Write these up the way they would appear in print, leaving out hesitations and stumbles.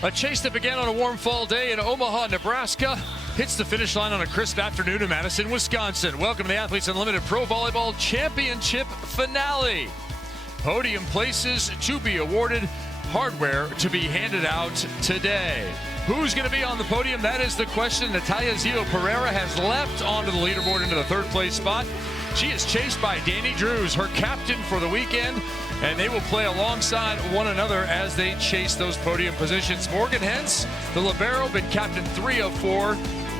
A chase that began on a warm fall day in Omaha, Nebraska, hits the finish line on a crisp afternoon in Madison, Wisconsin. Welcome to the Athletes Unlimited Pro Volleyball Championship Finale. Podium places to be awarded, hardware to be handed out today. Who's going to be on the podium? That is the question. Natalia Zio Pereira has leapt onto the leaderboard into the third place spot. She is chased by Danny Drews, her captain for the weekend, and they will play alongside one another as they chase those podium positions. Morgan Hentz, the libero, been captain 3 of 4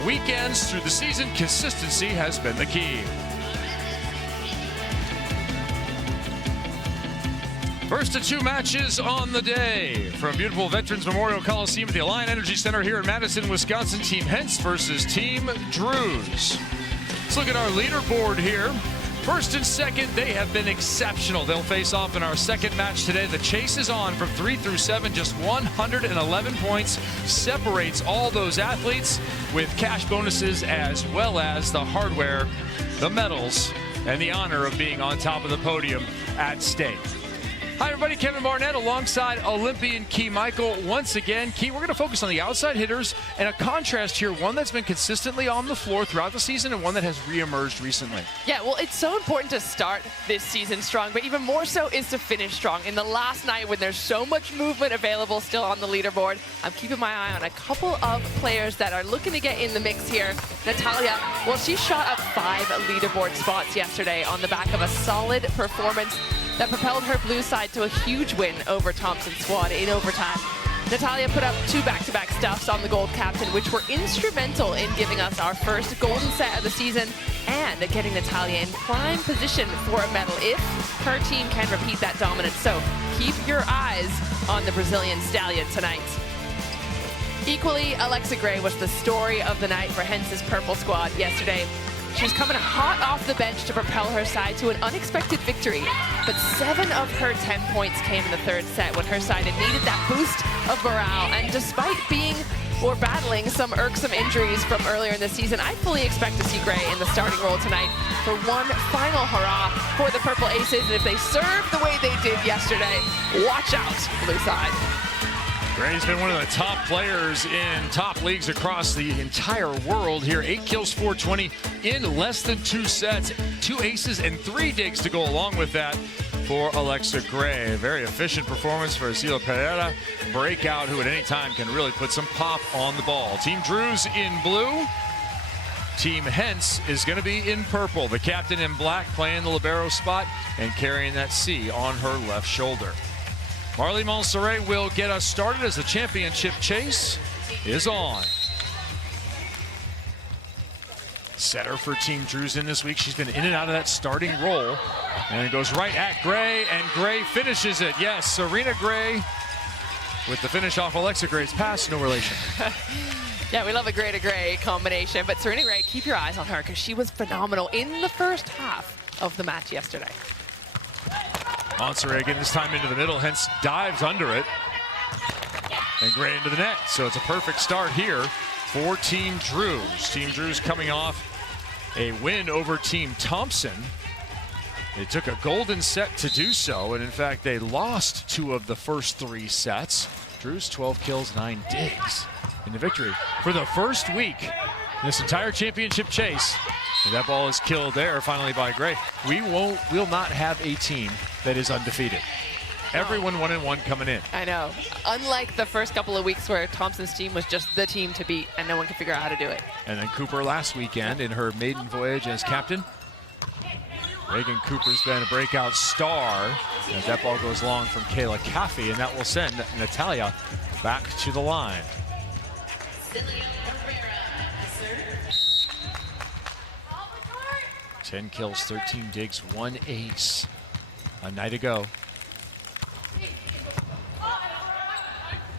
weekends through the season. Consistency has been the key. First of 2 matches on the day from beautiful Veterans Memorial Coliseum at the Alliant Energy Center here in Madison, Wisconsin. Team Hentz versus Team Drews. Let's look at our leaderboard here. First and second, they have been exceptional. They'll face off in our second match today. The chase is on from 3 through 7. Just 111 points separates all those athletes, with cash bonuses as well as the hardware, the medals, and the honor of being on top of the podium at stake. Hi everybody, Kevin Barnett alongside Olympian Key Michael. Once again, Key, we're going to focus on the outside hitters and a contrast here, one that's been consistently on the floor throughout the season and one that has reemerged recently. Yeah, well, it's so important to start this season strong, but even more so is to finish strong. In the last night, when there's so much movement available still on the leaderboard, I'm keeping my eye on a couple of players that are looking to get in the mix here. Natalia, well, she shot up 5 leaderboard spots yesterday on the back of a solid performance that propelled her blue side to a huge win over Thompson's squad in overtime. Natalia put up 2 back-to-back stuffs on the gold captain, which were instrumental in giving us our first golden set of the season and getting Natalia in prime position for a medal if her team can repeat that dominance. So keep your eyes on the Brazilian stallion tonight. Equally, Alexa Gray was the story of the night for Hentz's purple squad yesterday. She was coming hot off the bench to propel her side to an unexpected victory, but 7 of her 10 points came in the third set when her side had needed that boost of morale. And despite being or battling some irksome injuries from earlier in the season, I fully expect to see Gray in the starting role tonight for one final hurrah for the Purple Aces. And if they serve the way they did yesterday, watch out, blue side. Gray's been one of the top players in top leagues across the entire world here. 8 kills, 420 in less than 2 sets. 2 aces and 3 digs to go along with that for Alexa Gray. Very efficient performance for Zio Pereira. Breakout who at any time can really put some pop on the ball. Team Drews in blue. Team Hentz is going to be in purple. The captain in black playing the libero spot and carrying that C on her left shoulder. Marley Monserrat will get us started as the championship chase is on. Setter for Team Drews in this week. She's been in and out of that starting role. And it goes right at Gray, and Gray finishes it. Yes, Serena Gray with the finish off Alexa Gray's pass, no relation. Yeah, we love a Gray to Gray combination, but Serena Gray, keep your eyes on her because she was phenomenal in the first half of the match yesterday. Monserrat getting this time into the middle, Hentz dives under it. And Gray into the net. So it's a perfect start here for Team Drews. Team Drews coming off a win over Team Thompson. They took a golden set to do so, and in fact, they lost 2 of the first 3 sets. Drews 12 kills, 9 digs in the victory. For the first week in this entire championship chase, and that ball is killed there finally by Gray. We'll not have a team that is undefeated. Everyone 1-1 coming in. I know. Unlike the first couple of weeks where Thompson's team was just the team to beat and no one could figure out how to do it. And then Cooper last weekend in her maiden voyage as captain. Reagan Cooper's been a breakout star as that ball goes long from Kayla Caffey, and that will send Natalia back to the line. 10 kills, 13 digs, 1 ace. A night ago.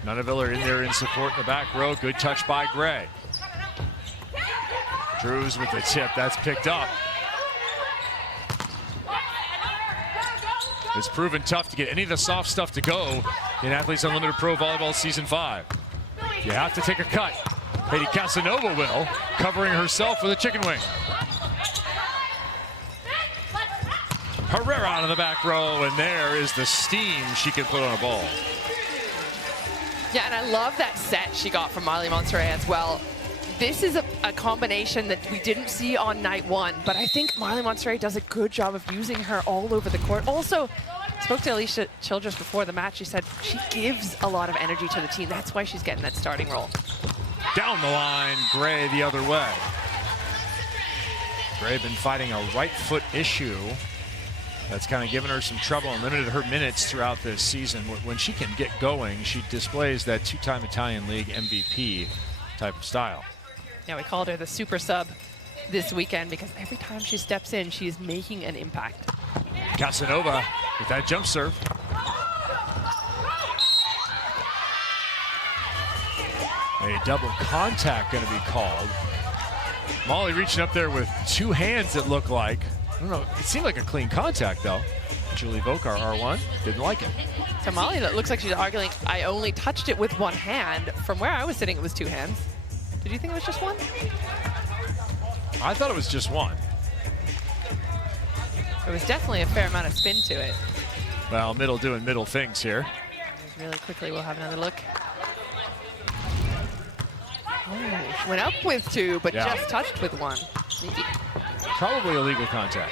Nunaville in there in support in the back row. Good touch by Gray. Drews with the tip. That's picked up. It's proven tough to get any of the soft stuff to go in Athletes Unlimited Pro Volleyball Season 5. You have to take a cut. Katie Casanova will, covering herself with a chicken wing. Herrera out of the back row, and there is the steam she can put on a ball. Yeah, and I love that set she got from Marley Monserrat as well. This is a combination that we didn't see on night one, but I think Marley Monserrat does a good job of using her all over the court. Also, spoke to Alicia Childress before the match. She said she gives a lot of energy to the team. That's why she's getting that starting role. Down the line, Gray the other way. Gray been fighting a right foot issue that's kind of given her some trouble and limited her minutes throughout this season. When she can get going, she displays that two-time Italian League MVP type of style. Yeah, we called her the super sub this weekend because every time she steps in, she is making an impact. Casanova with that jump serve. A double contact going to be called. Molly reaching up there with two hands, it looked like. I don't know, it seemed like a clean contact though. Julie Vokar, R1, didn't like it. So Molly, it looks like she's arguing, I only touched it with one hand. From where I was sitting, it was two hands. Did you think it was just one? I thought it was just one. There was definitely a fair amount of spin to it. Well, middle doing middle things here. Really quickly, we'll have another look. Oh, she went up with two, but just touched with one. Sneaky. Probably illegal contact.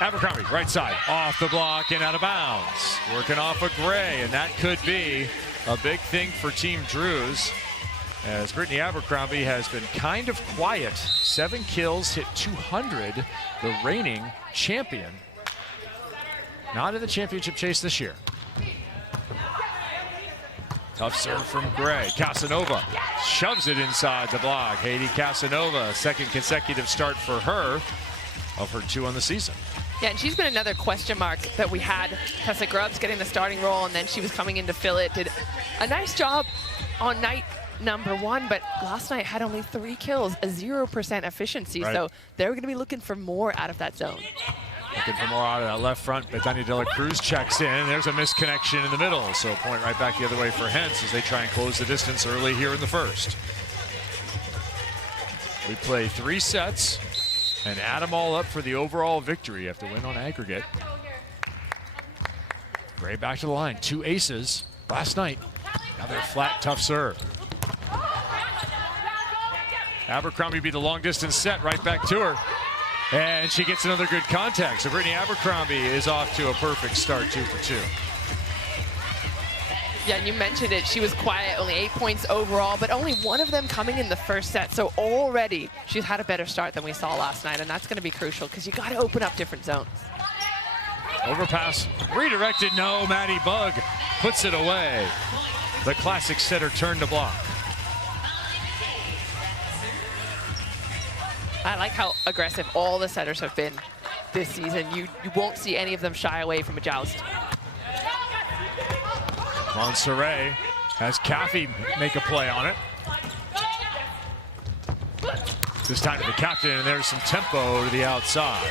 Abercrombie, right side, off the block and out of bounds. Working off a Gray, and that could be a big thing for Team Drews, as Brittany Abercrombie has been kind of quiet. 7 kills, hit 200, the reigning champion. Not in the championship chase this year. Tough serve from Gray. Casanova shoves it inside the block. Haiti Casanova, second consecutive start for her of her 2 on the season. Yeah, and she's been another question mark that we had. Tessa Grubbs getting the starting role, and then she was coming in to fill it. Did a nice job on night number 1, but last night had only 3 kills, a 0% efficiency. Right. So they're going to be looking for more out of that zone. Looking for more out of that left front. Betania de la Cruz checks in. There's a misconnection in the middle. So point right back the other way for Hentz as they try and close the distance early here in the first. We play 3 sets and add them all up for the overall victory. You have to win on aggregate. Gray back to the line. 2 aces last night. Another flat, tough serve. Abercrombie beat the long distance set right back to her. And she gets another good contact. So Brittany Abercrombie is off to a perfect start, 2 for 2. Yeah, and you mentioned it. She was quiet, only 8 points overall, but only 1 of them coming in the first set. So already she's had a better start than we saw last night, and that's going to be crucial because you got to open up different zones. Overpass, redirected, no. Maddie Bug puts it away. The classic setter turn to block. I like how aggressive all the setters have been this season. You won't see any of them shy away from a joust. Monserrat has Caffey make a play on it. This time to the captain, and there's some tempo to the outside.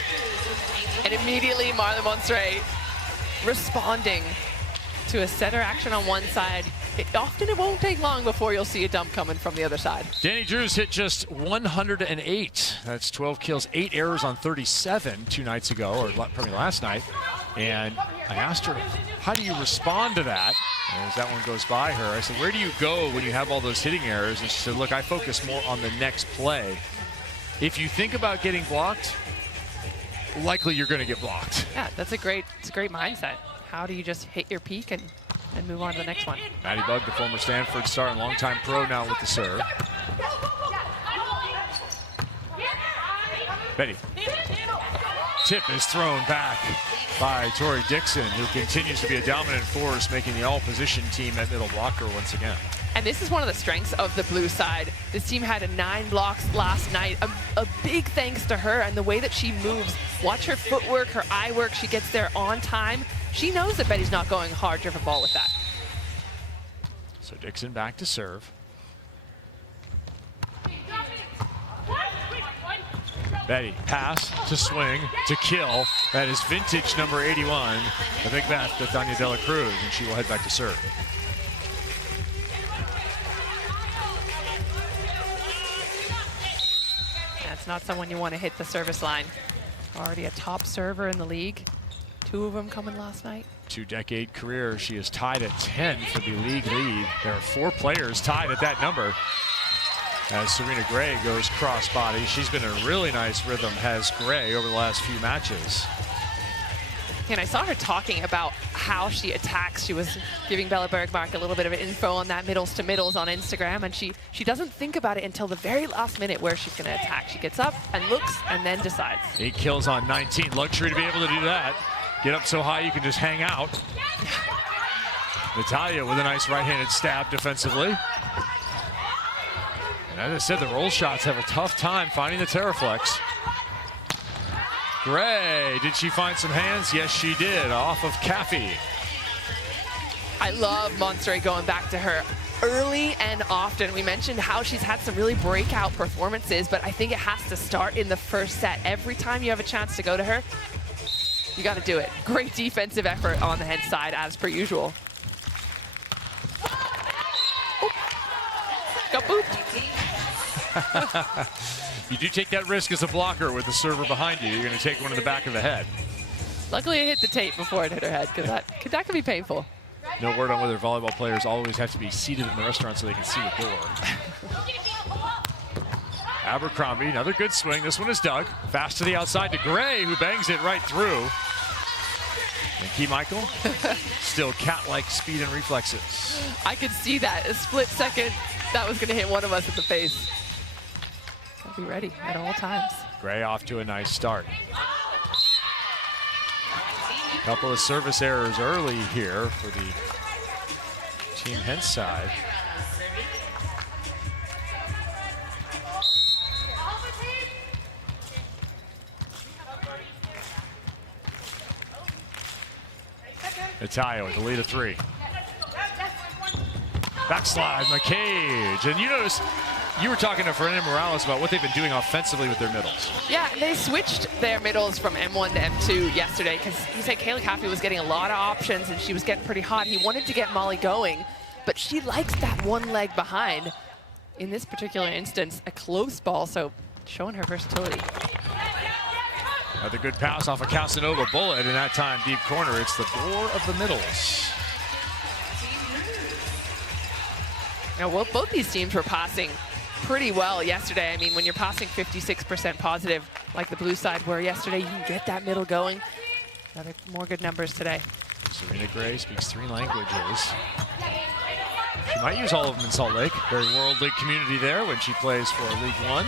And immediately Marley Monserrat responding to a setter action on one side. Often it won't take long before you'll see a dump coming from the other side. Danny Drews hit just 108. That's 12 kills, 8 errors on 37 2 nights ago, or probably last night. And I asked her, how do you respond to that? And as that one goes by her, I said, where do you go when you have all those hitting errors? And she said, look, I focus more on the next play. If you think about getting blocked, likely you're going to get blocked. Yeah, it's a great mindset. How do you just hit your peak and move on to the next one? Maddie Bug, the former Stanford star and longtime pro, now with the serve. Betty. Tip is thrown back by Tori Dixon, who continues to be a dominant force, making the all-position team at middle blocker once again. And this is one of the strengths of the blue side. This team had 9 blocks last night. A big thanks to her and the way that she moves. Watch her footwork, her eye work. She gets there on time. She knows that Betty's not going hard driven ball with that. So Dixon back to serve. Betty, pass to swing to kill. That is vintage number 81, the big bat, Betania de la Cruz, and she will head back to serve. That's not someone you want to hit the service line. Already a top server in the league. 2 of them coming last night. 2-decade career. She is tied at 10 for the league lead. There are 4 players tied at that number. As Serena Gray goes crossbody. She's been in a really nice rhythm, has Gray, over the last few matches. And I saw her talking about how she attacks. She was giving Bella Bergmark a little bit of info on that middles to middles on Instagram, and she doesn't think about it until the very last minute where she's going to attack. She gets up and looks and then decides. 8 kills on 19. Luxury to be able to do that. Get up so high you can just hang out. Natalia with a nice right-handed stab defensively. And as I said, the roll shots have a tough time finding the Terraflex. Gray, did she find some hands? Yes, she did, off of Caffey. I love Monserrat going back to her early and often. We mentioned how she's had some really breakout performances, but I think it has to start in the first set. Every time you have a chance to go to her, you got to do it. Great defensive effort on the Hentz side, as per usual. Oop. Got booped. You do take that risk as a blocker with the server behind you. You're going to take one in the back of the head. Luckily, it hit the tape before it hit her head, because that could be painful. No word on whether volleyball players always have to be seated in the restaurant so they can see the door. Abercrombie, another good swing. This one is dug. Fast to the outside to Gray, who bangs it right through. And Key Michael, still cat-like speed and reflexes. I could see that. A split second, that was going to hit one of us in the face. Gotta be ready at all times. Gray off to a nice start. Couple of service errors early here for the Team Hentz side. Natalia with the lead of 3. Backslide, McCage. And you notice, you were talking to Fernanda Morales about what they've been doing offensively with their middles. Yeah, they switched their middles from M1 to M2 yesterday, because he said Kayla Caffey was getting a lot of options and she was getting pretty hot. He wanted to get Molly going, but she likes that one leg behind. In this particular instance, a close ball, so showing her versatility. Another good pass off a Casanova bullet, and that time deep corner. It's the door of the middles. Now, well, both these teams were passing pretty well yesterday. I mean, when you're passing 56% positive, like the blue side were yesterday, you can get that middle going. Another more good numbers today. Serena Gray speaks 3 languages. She might use all of them in Salt Lake. Very World League community there when she plays for League One.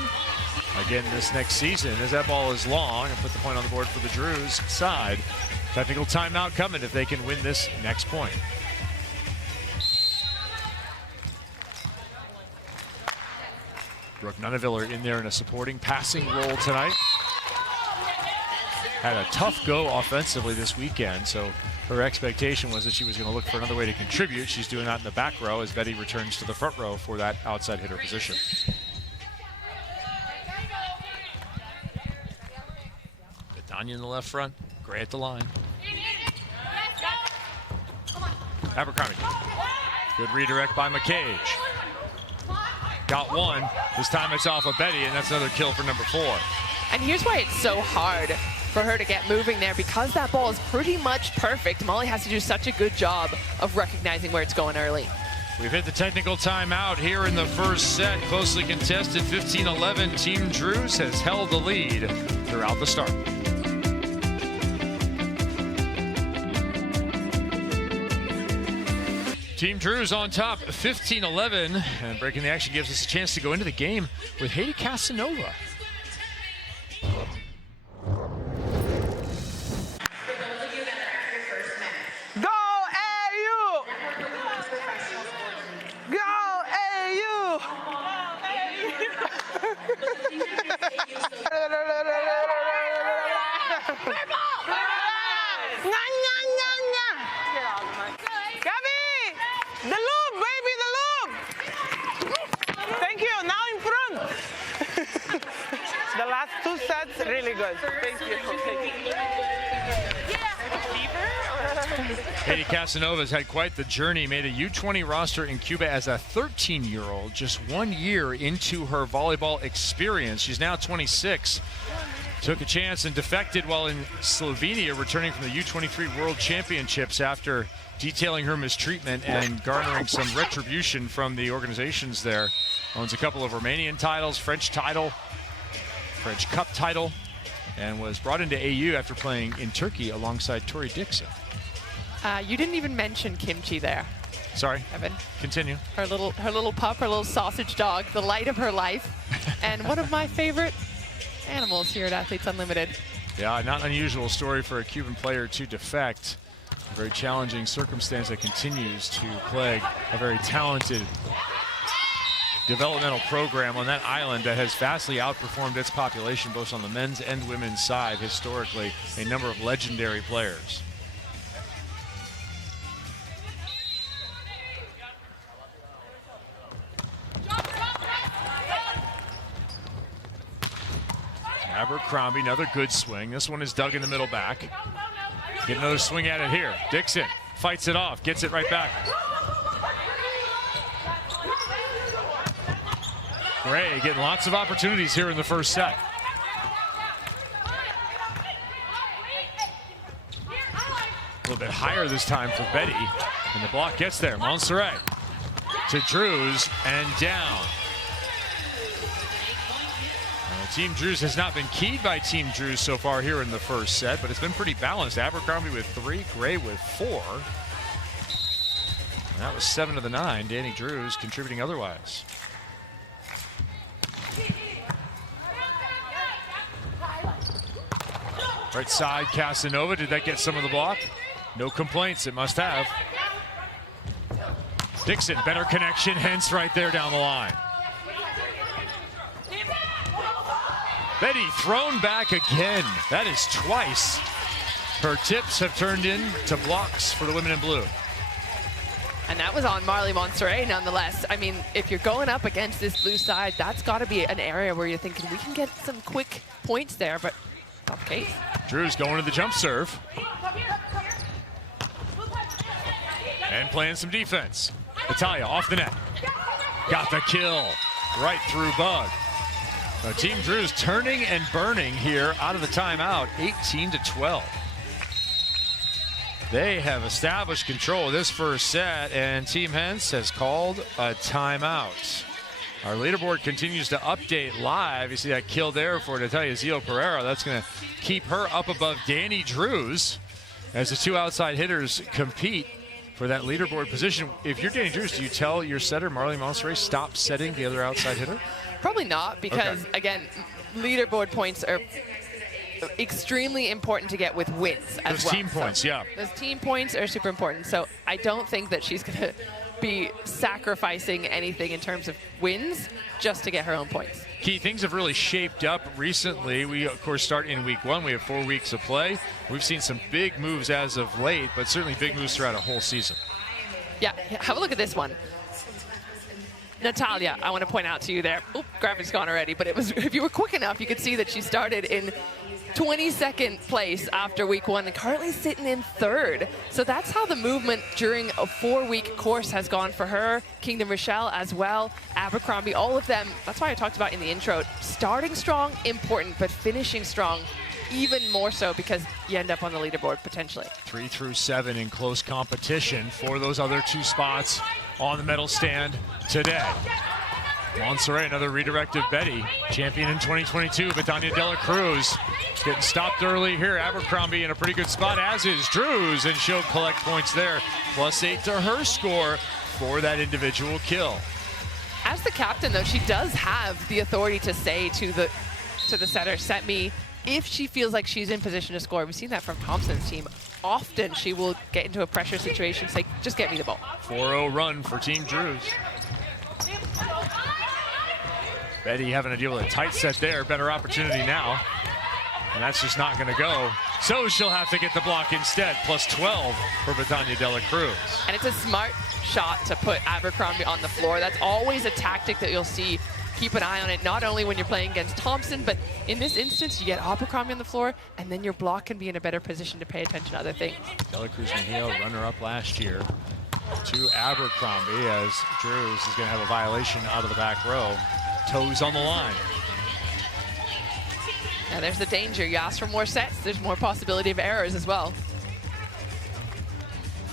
Again this next season, as that ball is long, and put the point on the board for the Drews side. Technical timeout coming if they can win this next point. Brooke Nuneviller in there in a supporting passing role tonight. Had a tough go offensively this weekend, so her expectation was that she was going to look for another way to contribute. She's doing that in the back row as Betty returns to the front row for that outside hitter position. Vidania in the left front, Gray at the line. Abercrombie. Good redirect by McCage. Got one. This time it's off of Betty, and that's another kill for number 4. And here's why it's so hard for her to get moving there, because that ball is pretty much perfect. Molly has to do such a good job of recognizing where it's going early. We've hit the technical timeout here in the first set. Closely contested, 15-11. Team Drews has held the lead throughout the start. Team Drews on top, 15-11. And breaking the action gives us a chance to go into the game with Heidi Casanova. Really good. Thank you. Heidi Casanova has had quite the journey. Made a U20 roster in Cuba as a 13-year-old, just 1 year into her volleyball experience. She's now 26. took a chance and defected while in Slovenia, returning from the U23 World Championships after detailing her mistreatment and garnering some retribution from the organizations there. Owns a couple of Romanian titles, French title, French Cup title, and was brought into AU after playing in Turkey alongside Tori Dixon. You didn't even mention Kimchi there. Sorry, Evan. Continue. Her little pup, her little sausage dog, the light of her life, and one of my favorite animals here at Athletes Unlimited. Yeah, not unusual story for a Cuban player to defect. A very challenging circumstance that continues to plague a very talented developmental program on that island that has vastly outperformed its population both on the men's and women's side historically. A number of legendary players. Abercrombie, another good swing. This one is dug in the middle back. Get another swing at it here. Dixon fights it off, gets it right back. Gray getting lots of opportunities here in the first set. A little bit higher this time for Betty, and the block gets there. Montserrat to Drews and down. Team Drews has not been keyed by Team Drews so far here in the first set, but it's been pretty balanced. Abercrombie with 3, Gray with 4. And that was 7 of the 9. Danny Drews contributing otherwise. Right side, Casanova. Did that get some of the block? No complaints, it must have. Dixon, better connection, Hentz right there down the line. Betty thrown back again. That is twice. Her tips have turned into blocks for the women in blue. And that was on Marley Montserrat nonetheless. I mean, if you're going up against this blue side, that's got to be an area where you're thinking we can get some quick points there, but not the case. Drews going to the jump serve. And playing some defense. Natalia off the net. Got the kill right through Bug. Now, Team Drews turning and burning here out of the timeout, 18-12. They have established control of this first set, and Team Hentz has called a timeout. Our leaderboard continues to update live. You see that kill there for Natalia Zio Pereira. That's going to keep her up above Danny Drews as the two outside hitters compete for that leaderboard position. If you're Danny Drews, do you tell your setter, Marley Montserrat, stop setting the other outside hitter? Probably not, because, again, leaderboard points are extremely important to get with wins as well. Those team points, yeah. Those team points are super important. So I don't think that she's going to be sacrificing anything in terms of wins just to get her own points. Key, things have really shaped up recently. We, of course, start in week 1. We have 4 weeks of play. We've seen some big moves as of late, but certainly big moves throughout a whole season. Yeah, have a look at this one. Natalia, I want to point out to you there. Oop, graphic's gone already, but it was, if you were quick enough, you could see that she started in 22nd place after week 1 and currently sitting in 3rd. So that's how the movement during a 4-week course has gone for her. Kingdom Rochelle as well, Abercrombie, all of them. That's why I talked about in the intro, starting strong, important, but finishing strong, even more so because you end up on the leaderboard potentially. 3 through 7 in close competition for those other 2 spots on the medal stand today. Montserrat, another redirective Betty, champion in 2022, Betania Dela Cruz getting stopped early here. Abercrombie in a pretty good spot, as is Drews, and she'll collect points there. +8 to her score for that individual kill. As the captain, though, she does have the authority to say to the setter, set me, if she feels like she's in position to score. We've seen that from Thompson's team. Often she will get into a pressure situation, say, just get me the ball. 4-0 run for Team Drews. Betty having to deal with a tight set there. Better opportunity now. And that's just not going to go. So she'll have to get the block instead. +12 for Betania Dela Cruz. And it's a smart shot to put Abercrombie on the floor. That's always a tactic that you'll see. Keep an eye on it, not only when you're playing against Thompson, but in this instance, you get Abercrombie on the floor, and then your block can be in a better position to pay attention to other things. Dela Cruz Mejia, runner-up last year, to Abercrombie, as Drews is going to have a violation out of the back row. Toes on the line. Now there's the danger. You ask for more sets, there's more possibility of errors as well.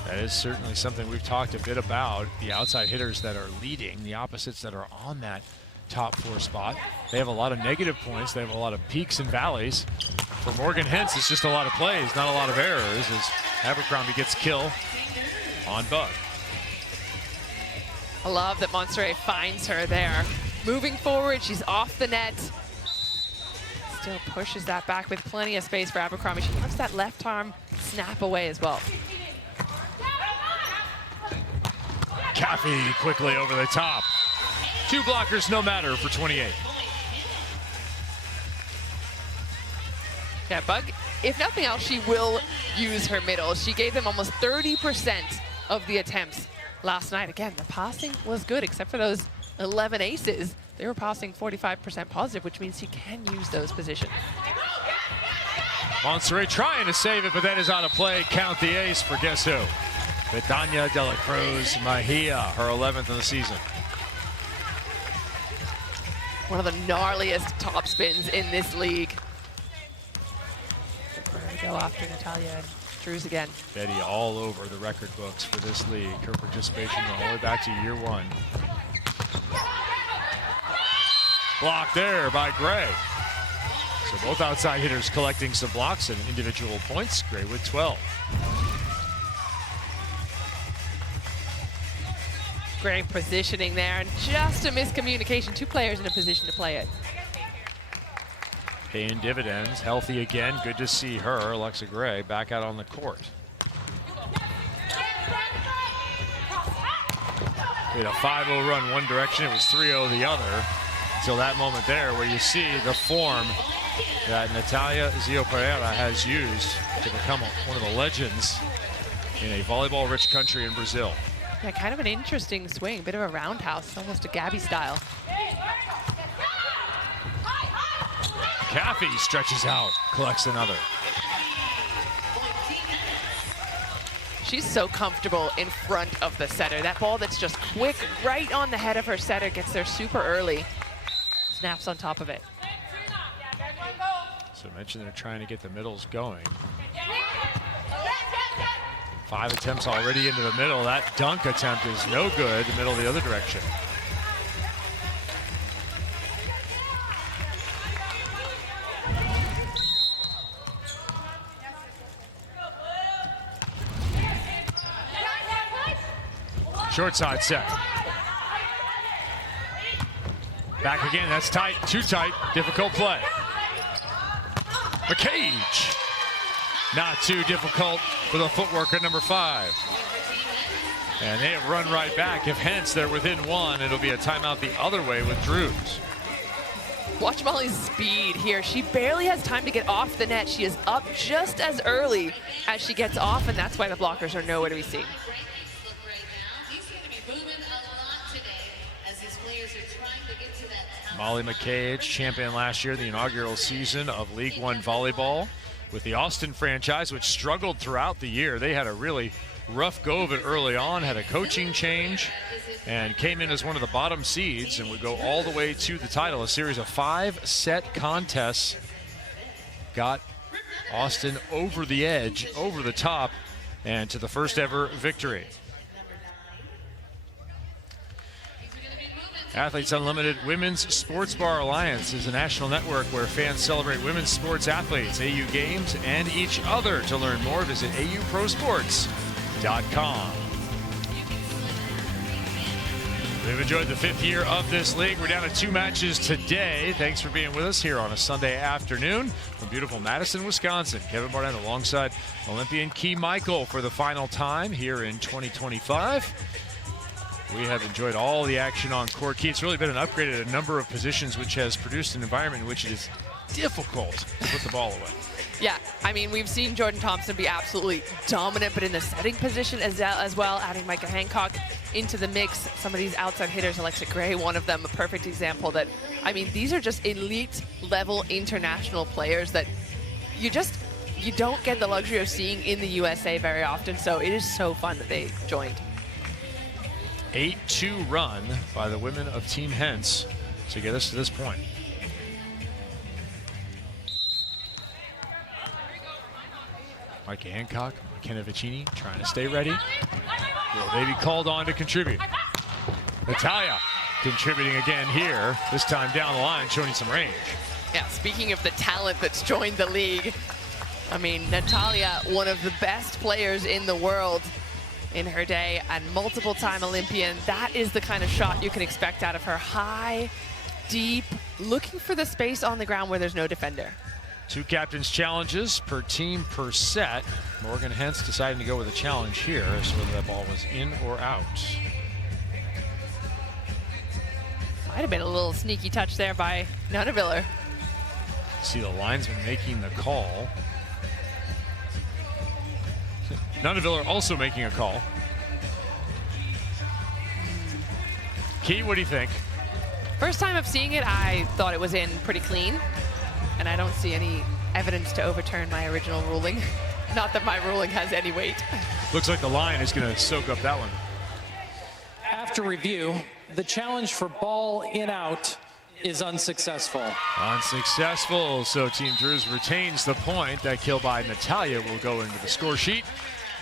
That is certainly something we've talked a bit about. The outside hitters that are leading, the opposites that are on that top 4 spot. They have a lot of negative points. They have a lot of peaks and valleys. For Morgan Hentz, it's just a lot of plays, not a lot of errors, as Abercrombie gets kill on Bug. I love that Monserrat finds her there. Moving forward, she's off the net. Still pushes that back with plenty of space for Abercrombie. She puts that left arm snap away as well. Caffey quickly over the top. 2 blockers, no matter for 28. Yeah, Bug, if nothing else, she will use her middle. She gave them almost 30% of the attempts last night. Again, the passing was good, except for those 11 aces. They were passing 45% positive, which means she can use those positions. Monserrat trying to save it, but that is out of play. Count the ace for guess who? Betania de la Cruz Mejia, her 11th of the season. One of the gnarliest top spins in this league. We're going to go after Natalia and Drews again. Betty all over the record books for this league. Her participation all the way back to year 1. Blocked there by Gray. So both outside hitters collecting some blocks and individual points. Gray with 12. Great positioning there, and just a miscommunication. 2 players in a position to play it. Paying dividends, healthy again. Good to see her, Alexa Gray, back out on the court. We had a 5-0 run one direction, it was 3-0 the other. Until that moment there where you see the form that Natalia Zio Pereira has used to become one of the legends in a volleyball-rich country in Brazil. Yeah, kind of an interesting swing, bit of a roundhouse, almost a Gabby style. Caffey stretches out, collects another. She's so comfortable in front of the setter. That ball that's just quick, right on the head of her setter, gets there super early. Snaps on top of it. So I mentioned they're trying to get the middles going. 5 attempts already into the middle. That dunk attempt is no good. The middle the other direction. Short side set. Back again, that's tight, too tight, difficult play. McCage. Not too difficult for the footwork at number 5. And they have run right back. If Hentz, they're within 1, it'll be a timeout the other way with Drews. Watch Molly's speed here. She barely has time to get off the net. She is up just as early as she gets off, and that's why the blockers are nowhere to be seen. Molly McCage, champion last year, the inaugural season of League One volleyball with the Austin franchise, which struggled throughout the year. They had a really rough go of it early on, had a coaching change, and came in as one of the bottom seeds and would go all the way to the title. A series of 5-set contests got Austin over the edge, over the top, and to the first ever victory. Athletes Unlimited Women's Sports Bar Alliance is a national network where fans celebrate women's sports athletes, AU games, and each other. To learn more, visit auprosports.com. We've enjoyed the 5th year of this league. We're down to 2 matches today. Thanks for being with us here on a Sunday afternoon from beautiful Madison, Wisconsin. Kevin Barnett alongside Olympian Key Michael for the final time here in 2025. We have enjoyed all the action on court. Key, it's really been an upgrade at a number of positions, which has produced an environment in which it is difficult to put the ball away. Yeah, I mean, we've seen Jordan Thompson be absolutely dominant, but in the setting position as well, adding Micah Hancock into the mix. Some of these outside hitters, Alexa Gray, one of them, a perfect example that, I mean, these are just elite level international players that you don't get the luxury of seeing in the USA very often. So it is so fun that they joined. 8-2 run by the women of Team Hentz to get us to this point. Micah Hancock, McKenna Vicini trying to stay ready. Will they be called on to contribute? Natalia contributing again here, this time down the line, showing some range. Yeah, speaking of the talent that's joined the league, I mean, Natalia, one of the best players in the world in her day and multiple-time Olympian. That is the kind of shot you can expect out of her. High, deep, looking for the space on the ground where there's no defender. 2 captains' challenges per team per set. Morgan Hentz deciding to go with a challenge here, so whether that ball was in or out. Might have been a little sneaky touch there by Nunaviller. See the linesman making the call. Nunaviller also making a call. Key, what do you think? First time of seeing it, I thought it was in pretty clean, and I don't see any evidence to overturn my original ruling. Not that my ruling has any weight. Looks like the line is going to soak up that one. After review, the challenge for ball in out is unsuccessful. Unsuccessful, so Team Drews retains the point. That kill by Natalia will go into the score sheet.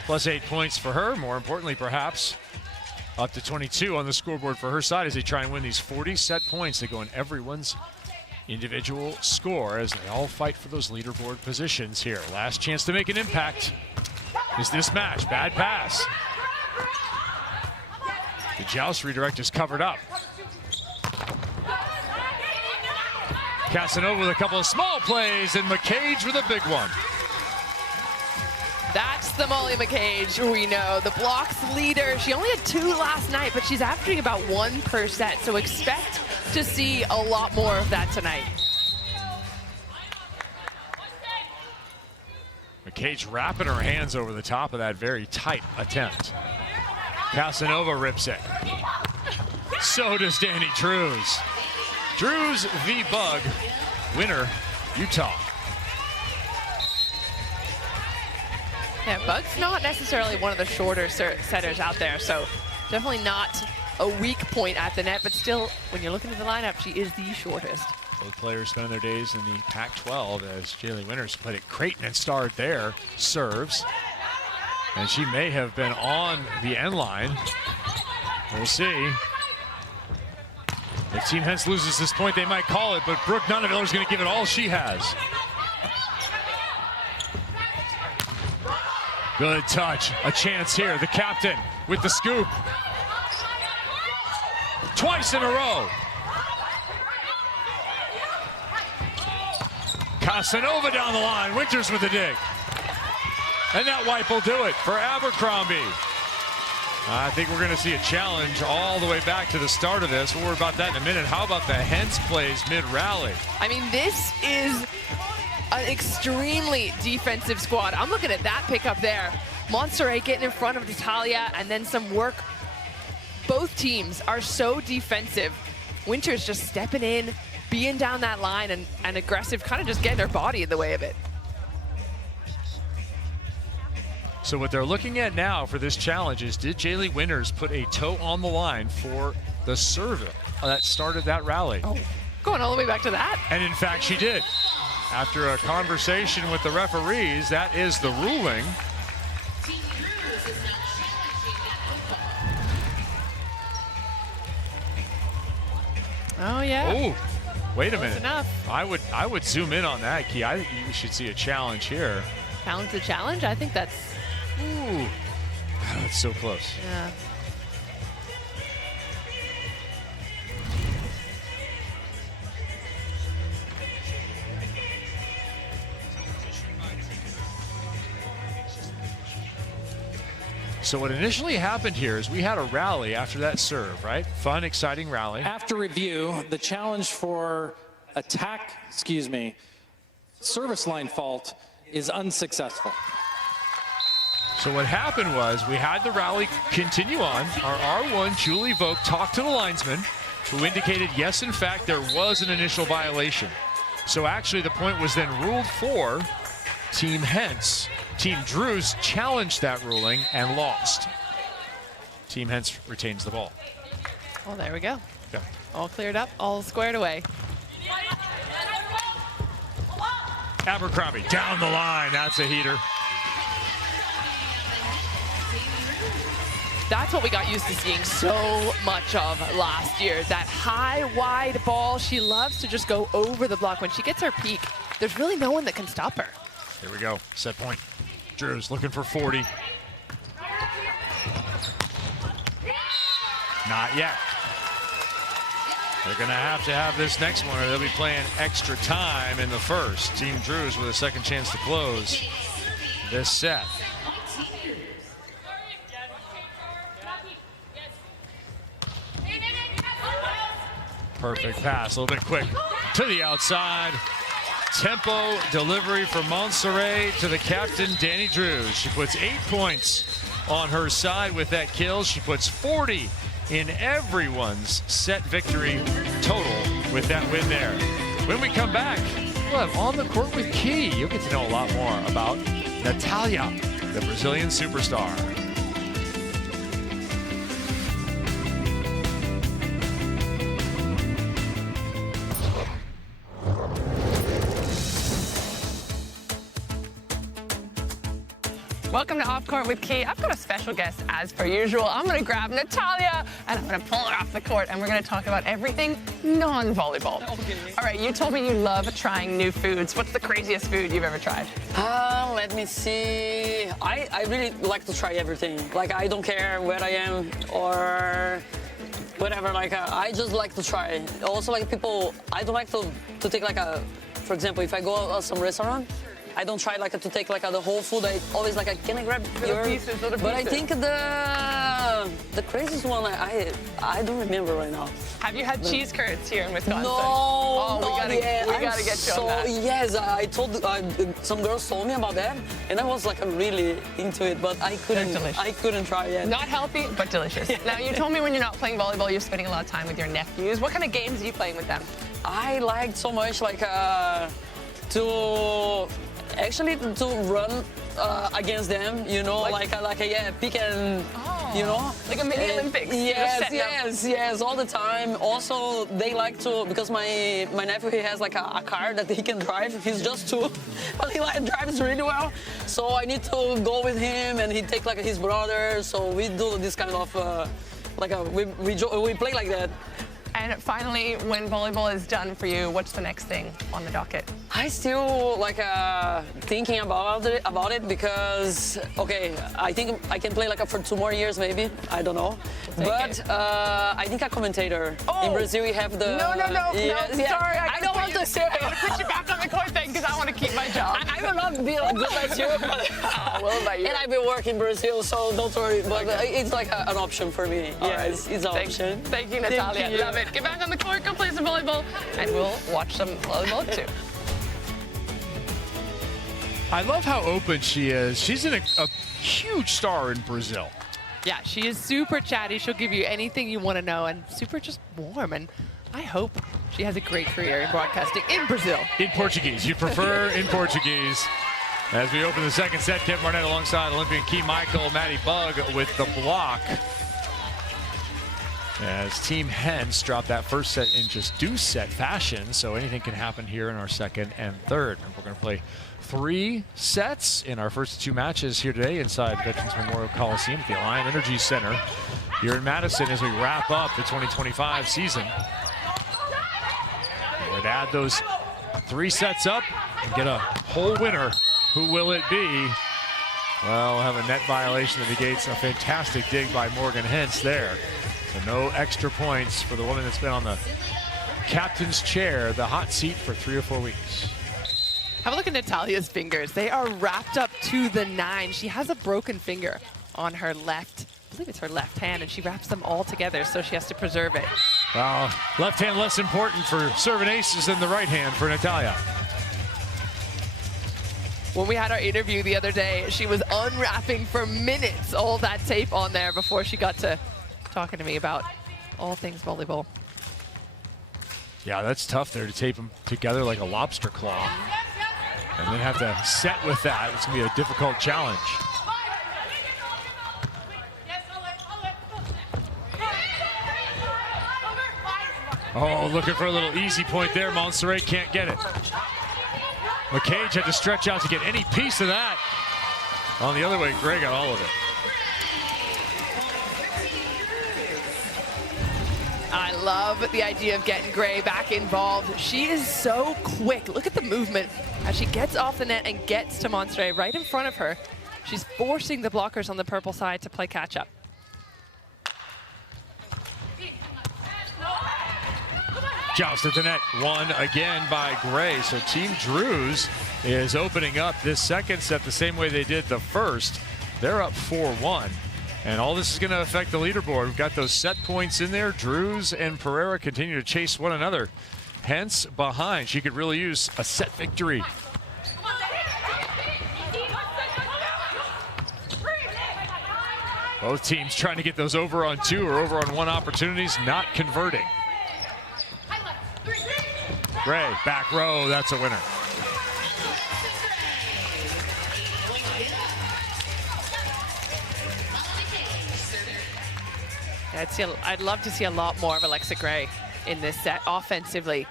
Plus 8 points for her, more importantly perhaps. Up to 22 on the scoreboard for her side as they try and win these 40 set points that go in everyone's individual score as they all fight for those leaderboard positions here. Last chance to make an impact is this match. Bad pass. The joust redirect is covered up. Casanova with a couple of small plays and McCage with a big one. That's the Molly McCage we know, the blocks leader. She only had 2 last night, but she's averaging about 1 per set, so expect to see a lot more of that tonight. McCage wrapping her hands over the top of that very tight attempt. Casanova rips it. So does Danny Drews. Drews v. Bug, winner, Utah. Yeah, Bug's not necessarily one of the shorter setters out there, so definitely not a weak point at the net, but still, when you're looking at the lineup, she is the shortest. Both players spending their days in the Pac-12 as Jaylee Winters played at Creighton and starred there, serves. And she may have been on the end line. We'll see. If Team Hentz loses this point, they might call it, but Brooke Nunaviller is going to give it all she has. Good touch, a chance here. The captain with the scoop. Twice in a row. Casanova down the line, Winters with the dig. And that wipe will do it for Abercrombie. I think we're gonna see a challenge all the way back to the start of this. We'll worry about that in a minute. How about the Hentz plays mid-rally? I mean, this is an extremely defensive squad. I'm looking at that pickup there. Monserrat getting in front of Natalia and then some work. Both teams are so defensive. Winters just stepping in, being down that line and aggressive, kind of just getting her body in the way of it. So what they're looking at now for this challenge is, did Jaylee Winters put a toe on the line for the serve that started that rally? Oh, going all the way back to that? And in fact, she did. After a conversation with the referees, that is the ruling. Oh, yeah. Oh, wait a minute. Enough. I would zoom in on that, Key. I think you should see a challenge here. Challenge the challenge? I think that's... Ooh, that's so close. Yeah. So what initially happened here is we had a rally after that serve, right? Fun, exciting rally. After review, the challenge for service line fault is unsuccessful. So what happened was we had the rally continue on. Our R1, Julie Vogt, talked to the linesman who indicated, yes, in fact, there was an initial violation. So actually the point was then ruled for Team Hentz. Team Drews challenged that ruling and lost. Team Hentz retains the ball. Well, there we go. Okay. All cleared up, all squared away. Abercrombie down the line, that's a heater. That's what we got used to seeing so much of last year. That high, wide ball. She loves to just go over the block. When she gets her peak, there's really no one that can stop her. Here we go. Set point. Drews looking for 40. Not yet. They're going to have this next one, or they'll be playing extra time in the first. Team Drews with a second chance to close this set. Perfect pass, a little bit quick to the outside. Tempo delivery from Montserrat to the captain, Danny Drews. She puts 8 points on her side with that kill. She puts 40 in everyone's set victory total with that win there. When we come back, we'll have On the Court with Key. You'll get to know a lot more about Natalia, the Brazilian superstar. Welcome to Off Court with Key. I've got a special guest as per usual. I'm going to grab Natalia and I'm going to pull her off the court and we're going to talk about everything non-volleyball. All right, you told me you love trying new foods. What's the craziest food you've ever tried? Let me see. I really like to try everything. Like, I don't care where I am or whatever. Like, I just like to try. Also, like, people, I don't like to take like for example, if I go to some restaurant, I don't try like to take like the whole food. I always like, can I grab your pieces? But I think the craziest one I don't remember right now. Have you had cheese curds here in Wisconsin? No, oh, we I'm gotta get you on that. Yes, I told some girls told me about that, and I was like really into it, but I couldn't try yet. Not healthy, but delicious. Now, you told me when you're not playing volleyball, you're spending a lot of time with your nephews. What kind of games are you playing with them? I like so much like to run against them, you know, like pick and, you know. Like a mini Olympics. Yes, all the time. Also, they like to, because my nephew, he has like a car that he can drive. He's just 2, but he drives really well. So I need to go with him, and he take like his brother. So we do this kind of we play like that. And finally, when volleyball is done for you, what's the next thing on the docket? I still like thinking about it because, okay, I think I can play like for 2 more years maybe. I don't know. But I think a commentator. In Brazil we have the... No. Sorry, I don't want to say it. I'm going to put you back on the court then because I want to keep my job. I will not be like good as you, but and I've been working in Brazil, so don't worry. But it's like an option for me. It's an option. Thank you, Natalia. Thank you. Love it. Get back on the court, go play some volleyball, and we'll watch some volleyball too. I love how open she is. She's a huge star in Brazil. Yeah, she is super chatty. She'll give you anything you want to know and super just warm. And I hope she has a great career in broadcasting in Brazil. In Portuguese. You prefer in Portuguese. As we open the second set, Kevin Barnett alongside Olympian Key Michael, Maddie Bug with the block. As Team Hentz dropped that first set in just deuce set fashion, so anything can happen here in our second and third. And we're going to play 3 sets in our first 2 matches here today inside Veterans Memorial Coliseum at the Alliant Energy Center here in Madison as we wrap up the 2025 season. We'd add those 3 sets up and get a whole winner. Who will it be? Well, we'll have a net violation that negates a fantastic dig by Morgan Hentz there. So no extra points for the woman that's been on the captain's chair, the hot seat for 3 or 4 weeks. Have a look at Natalia's fingers. They are wrapped up to the 9. She has a broken finger on her left, I believe it's her left hand, and she wraps them all together, so she has to preserve it. Well, left hand less important for serving aces than the right hand for Natalia. When we had our interview the other day, she was unwrapping for minutes all that tape on there before she got to talking to me about all things volleyball. Yeah, that's tough there to tape them together like a lobster claw. And then have to set with that. It's going to be a difficult challenge. Oh, looking for a little easy point there. Montserrat can't get it. McCage had to stretch out to get any piece of that. On the other way, Gray got all of it. love the idea of getting Gray back involved. She is so quick. Look at the movement as she gets off the net and gets to Monstre right in front of her. She's forcing the blockers on the purple side to play catch up. Joust at the net, won again by Gray. So Team Drews is opening up this second set the same way they did the first. They're up 4-1. And all this is going to affect the leaderboard. We've got those set points in there. Drews and Pereira continue to chase one another. Hentz behind. She could really use a set victory. Both teams trying to get those over on 2 or over on 1 opportunities, not converting. Gray, back row, that's a winner. I'd love to see a lot more of Alexa Gray in this set offensively.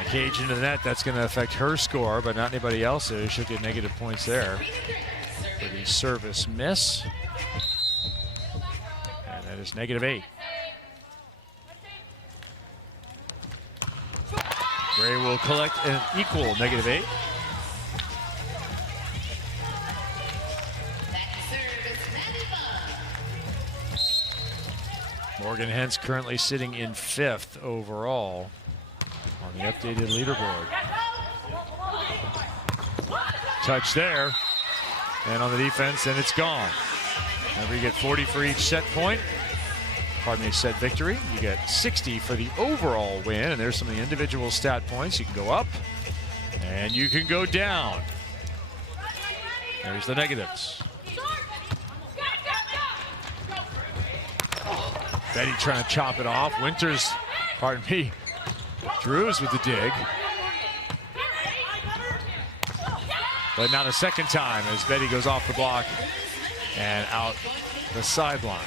A cage into the net, that's going to affect her score, but not anybody else's. She'll get negative points there for the service miss. And that is -8. Gray will collect an equal -8. Morgan Hentz currently sitting in 5th overall on the updated leaderboard. Touch there, and on the defense, and it's gone. Remember, you get 40 for each set point. Pardon me, set victory. You get 60 for the overall win, and there's some of the individual stat points. You can go up, and you can go down. There's the negatives. Betty trying to chop it off. Winters, pardon me, Drews with the dig. But not a second time as Betty goes off the block and out the sideline.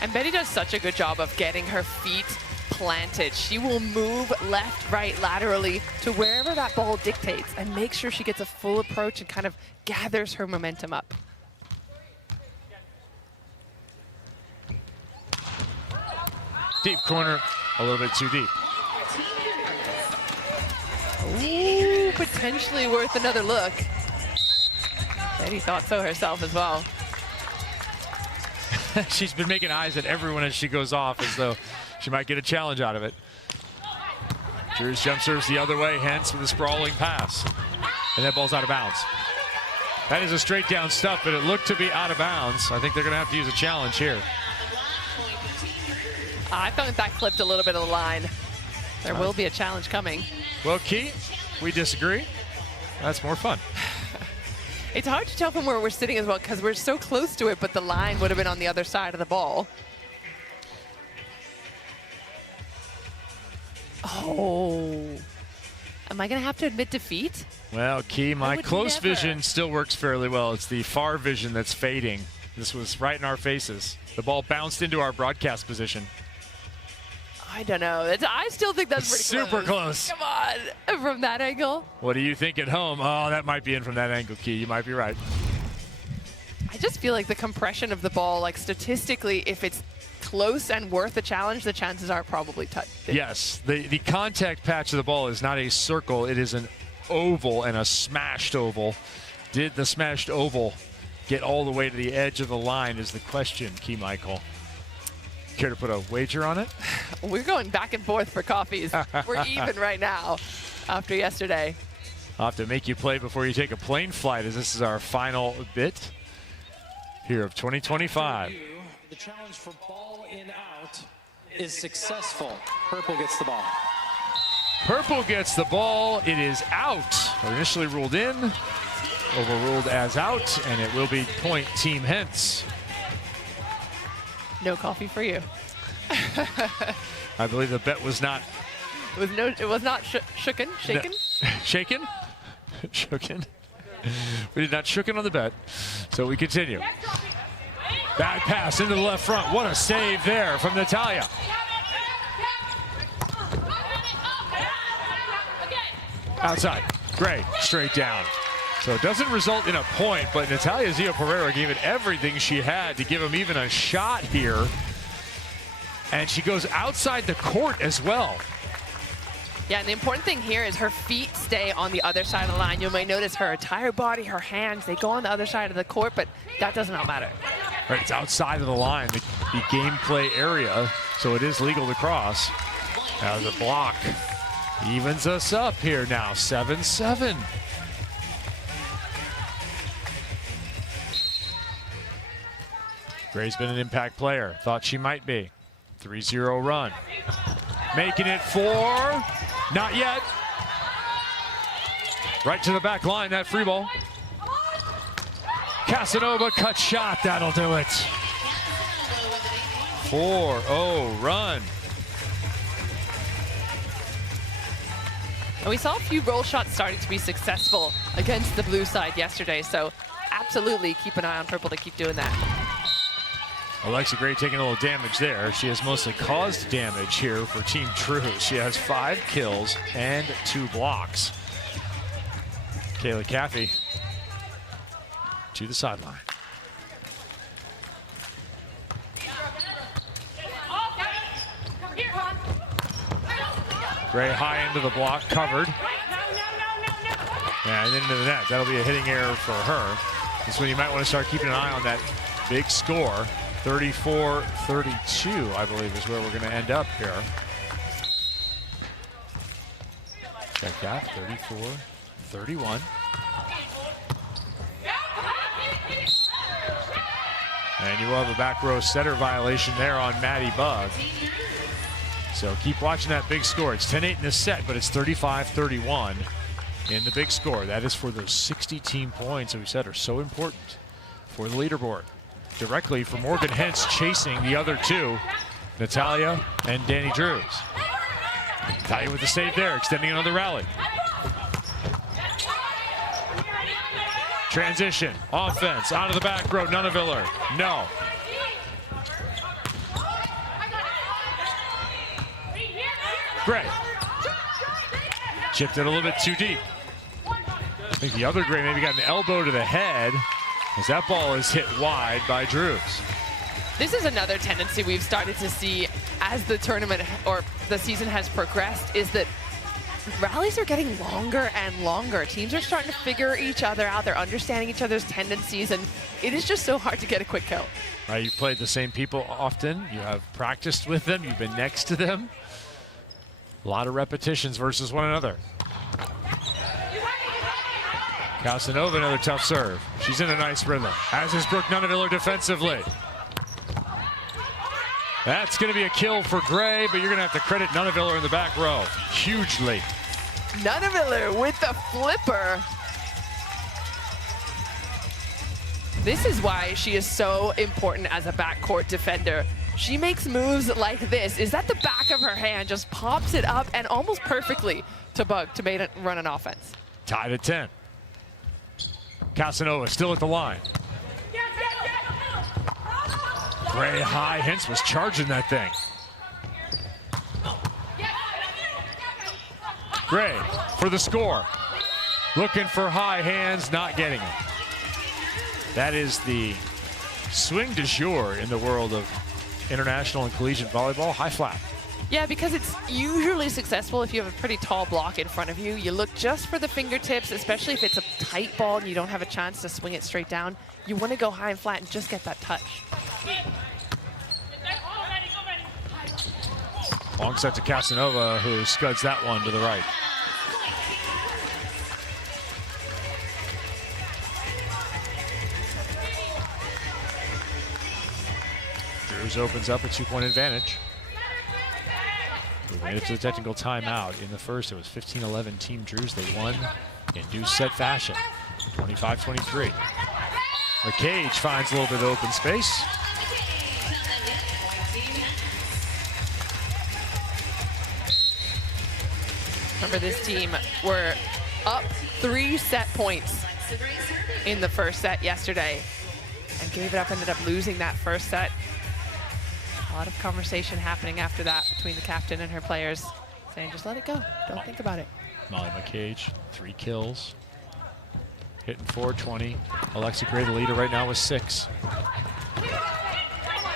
And Betty does such a good job of getting her feet planted. She will move left, right, laterally to wherever that ball dictates and make sure she gets a full approach and kind of gathers her momentum up. Deep corner, a little bit too deep. Ooh, potentially worth another look. Betty thought so herself as well. She's been making eyes at everyone as she goes off as though she might get a challenge out of it. Drews jump serves the other way, Hentz with a sprawling pass. And that ball's out of bounds. That is a straight down stuff, but it looked to be out of bounds. I think they're going to have to use a challenge here. I thought that clipped a little bit of the line. There will be a challenge coming. Well, Key, we disagree. That's more fun. It's hard to tell from where we're sitting as well because we're so close to it, but the line would have been on the other side of the ball. Oh. Am I going to have to admit defeat? Well, Key, my close vision still works fairly well. It's the far vision that's fading. This was right in our faces. The ball bounced into our broadcast position. I don't know. I still think that's pretty super close. Come on, from that angle. What do you think at home? Oh, that might be in from that angle, Key. You might be right. I just feel like the compression of the ball, like statistically, if it's close and worth a challenge, the chances are probably touched. Yes, the contact patch of the ball is not a circle. It is an oval and a smashed oval. Did the smashed oval get all the way to the edge of the line is the question, Key Michael. Care to put a wager on it? We're going back and forth for coffees. We're even right now after yesterday. I'll have to make you play before you take a plane flight, as this is our final bit here of 2025. The challenge for ball in out is successful. Purple gets the ball. Purple gets the ball. It is out. Initially ruled in, overruled as out, and it will be point Team Hentz. No coffee for you. I believe the bet was not. It was not shooken. Shaken. No, shaken. Shooken. We did not shooken on the bet, so we continue. Bad pass into the left front. What a save there from Natalia. Outside. Gray straight down. So it doesn't result in a point, but Natalia Zio Pereira gave it everything she had to give him even a shot here. And she goes outside the court as well. Yeah, and the important thing here is her feet stay on the other side of the line. You might notice her entire body, her hands, they go on the other side of the court, but that does not matter. Right, it's outside of the line, the gameplay area, so it is legal to cross. Now the block evens us up here now, 7-7. Gray's been an impact player, thought she might be. 3-0 run. Making it 4. Not yet. Right to the back line, that free ball. Casanova cut shot, that'll do it. 4-0 run. And we saw a few roll shots starting to be successful against the blue side yesterday, so absolutely keep an eye on purple to keep doing that. Alexa Gray taking a little damage there. She has mostly caused damage here for Team Drews. She has 5 kills and 2 blocks. Kayla Caffey to the sideline. Gray high into the block, covered. And into the net. That'll be a hitting error for her. That's when you might want to start keeping an eye on that big score. 34-32, I believe, is where we're going to end up here. Check that, 34-31. And you will have a back row setter violation there on Maddie Bug. So keep watching that big score. It's 10-8 in this set, but it's 35-31 in the big score. That is for those 60 team points that we said are so important for the leaderboard. Directly for Morgan Hentz chasing the other two, Natalia and Danny Drews. Natalia with the save there, extending another rally. Transition, offense, out of the back row, Nuneviller, no. Gray. Chipped it a little bit too deep. I think the other Gray maybe got an elbow to the head as that ball is hit wide by Drews. This is another tendency we've started to see as the tournament or the season has progressed, is that rallies are getting longer and longer. Teams are starting to figure each other out. They're understanding each other's tendencies, and it is just so hard to get a quick kill. Right, you've played the same people often. You have practiced with them. You've been next to them. A lot of repetitions versus one another. Casanova, another tough serve. She's in a nice rhythm, as is Brooke Nuneviller defensively. That's going to be a kill for Gray, but you're going to have to credit Nuneviller in the back row hugely. Nuneviller with the flipper. This is why she is so important as a backcourt defender. She makes moves like this. Is that the back of her hand just pops it up and almost perfectly to Bug to make it run an offense. Tied at 10. Casanova still at the line. Gray high, Hentz was charging that thing. Gray for the score. Looking for high hands, not getting it. That is the swing du jour in the world of international and collegiate volleyball, high flat. Yeah, because it's usually successful if you have a pretty tall block in front of you. You look just for the fingertips, especially if it's a tight ball and you don't have a chance to swing it straight down. You want to go high and flat and just get that touch. Long set to Casanova, who scuds that one to the right. Drews opens up a 2-point advantage. We made it to the technical timeout. In the first, it was 15-11 Team Drews. They won in deuce set fashion, 25-23. McCage finds a little bit of open space. Remember, this team were up 3 set points in the first set yesterday and gave it up, ended up losing that first set. A lot of conversation happening after that between the captain and her players, saying just let it go, don't think about it. Molly McCage, 3 kills. hitting 420. Alexa Gray, the leader right now, with 6.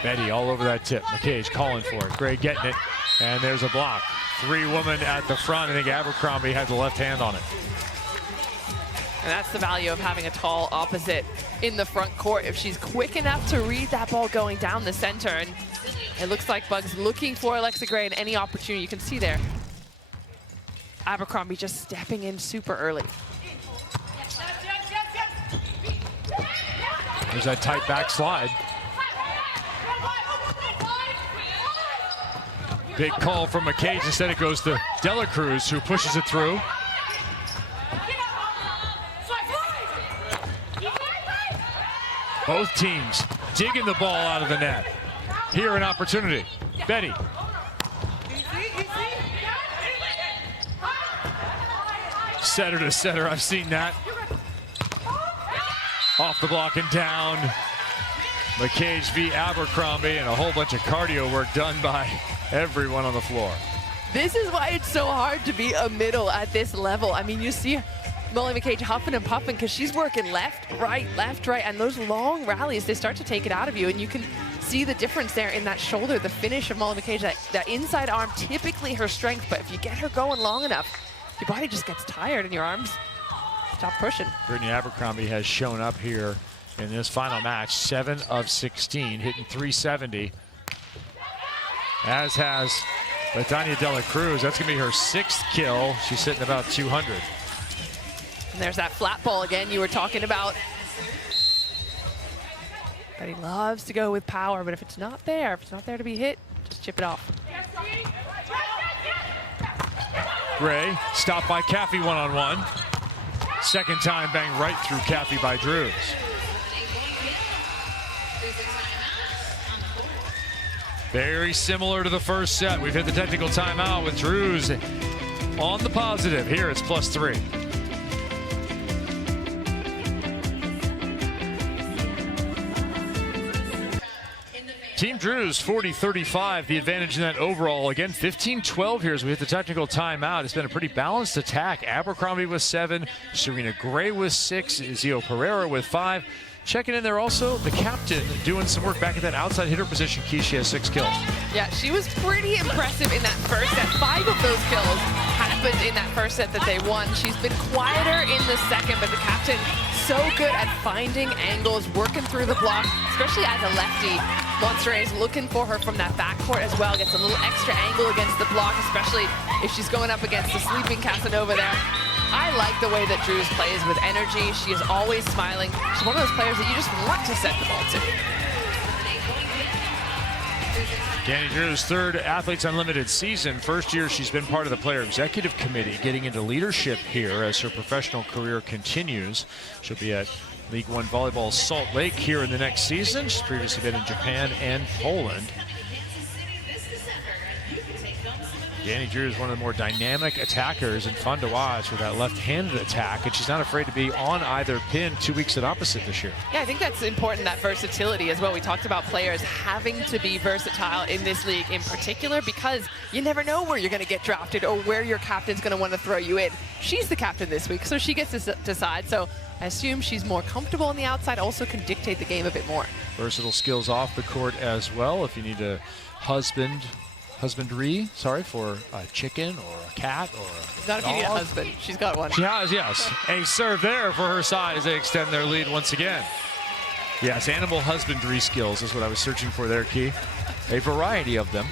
Betty all over that tip. McCage calling for it. Gray getting it, and there's a block. 3 women at the front. I think Abercrombie had the left hand on it. And that's the value of having a tall opposite in the front court. If she's quick enough to read that ball going down the center, and it looks like Bugs looking for Alexa Gray in any opportunity. You can see there, Abercrombie just stepping in super early. There's that tight backslide. Big call from McCage. Instead it goes to Dela Cruz, who pushes it through. Both teams digging the ball out of the net. Here an opportunity. Betty. Setter to setter, I've seen that. Off the block and down. McCage v. Abercrombie, and a whole bunch of cardio work done by everyone on the floor. This is why it's so hard to be a middle at this level. I mean, you see Molly McCage huffing and puffing because she's working left, right, and those long rallies, they start to take it out of you, and you can see the difference there in that shoulder, the finish of Molly McCage, that inside arm, typically her strength, but if you get her going long enough, your body just gets tired and your arms stop pushing. Brittany Abercrombie has shown up here in this final match, 7 of 16, hitting 370. As has Latanya Dela Cruz. That's going to be her 6th kill. She's sitting about 200. And there's that flat ball again you were talking about. Betty loves to go with power, but if it's not there to be hit, just chip it off. Gray stopped by Caffey one-on-one. Second time bang right through Caffey by Drews. Very similar to the first set. We've hit the technical timeout with Drews on the positive. Here it's +3. Team Drews 40-35, the advantage in that overall. Again, 15-12 here as we hit the technical timeout. It's been a pretty balanced attack. Abercrombie with 7, Serena Gray with 6, Zio Pereira with 5. Checking in there also, the captain doing some work back at that outside hitter position. Key, she has 6 kills. Yeah, she was pretty impressive in that first set. 5 of those kills happened in that first set that they won. She's been quieter in the second, but the captain so good at finding angles, working through the block, especially as a lefty. Monterrey is looking for her from that backcourt as well. Gets a little extra angle against the block, especially if she's going up against the sleeping Casanova there. I like the way that Drews plays with energy. She is always smiling. She's one of those players that you just want to set the ball to. Danny Drews, 3rd Athletes Unlimited season. First year she's been part of the player executive committee, getting into leadership here as her professional career continues. She'll be at League One Volleyball Salt Lake here in the next season. She's previously been in Japan and Poland. Danny Drews is one of the more dynamic attackers and fun to watch with that left-handed attack, and she's not afraid to be on either pin 2 weeks at opposite this year. Yeah, I think that's important, that versatility as well. We talked about players having to be versatile in this league in particular because you never know where you're going to get drafted or where your captain's going to want to throw you in. She's the captain this week, so she gets to decide. So I assume she's more comfortable on the outside, also can dictate the game a bit more. Versatile skills off the court as well. If you need a husbandry, for a chicken or a cat or a Not if you need a husband. She's got one. She has, yes. A serve there for her side as they extend their lead once again. Yes, animal husbandry skills is what I was searching for there, Key. A variety of them.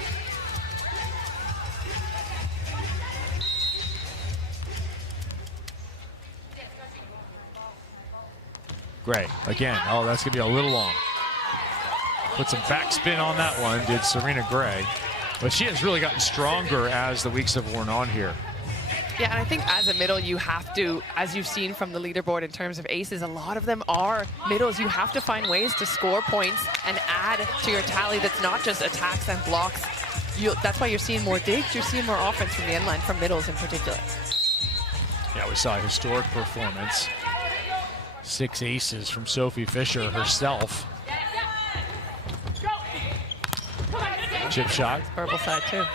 Gray, again. Oh, that's going to be a little long. Put some backspin on that one, did Serena Gray. But she has really gotten stronger as the weeks have worn on here. Yeah, and I think as a middle, you have to, as you've seen from the leaderboard in terms of aces, a lot of them are middles. You have to find ways to score points and add to your tally that's not just attacks and blocks. That's why you're seeing more digs, you're seeing more offense from the end line, from middles in particular. Yeah, we saw a historic performance. 6 aces from Sophie Fisher herself. Chip shot. Purple side too.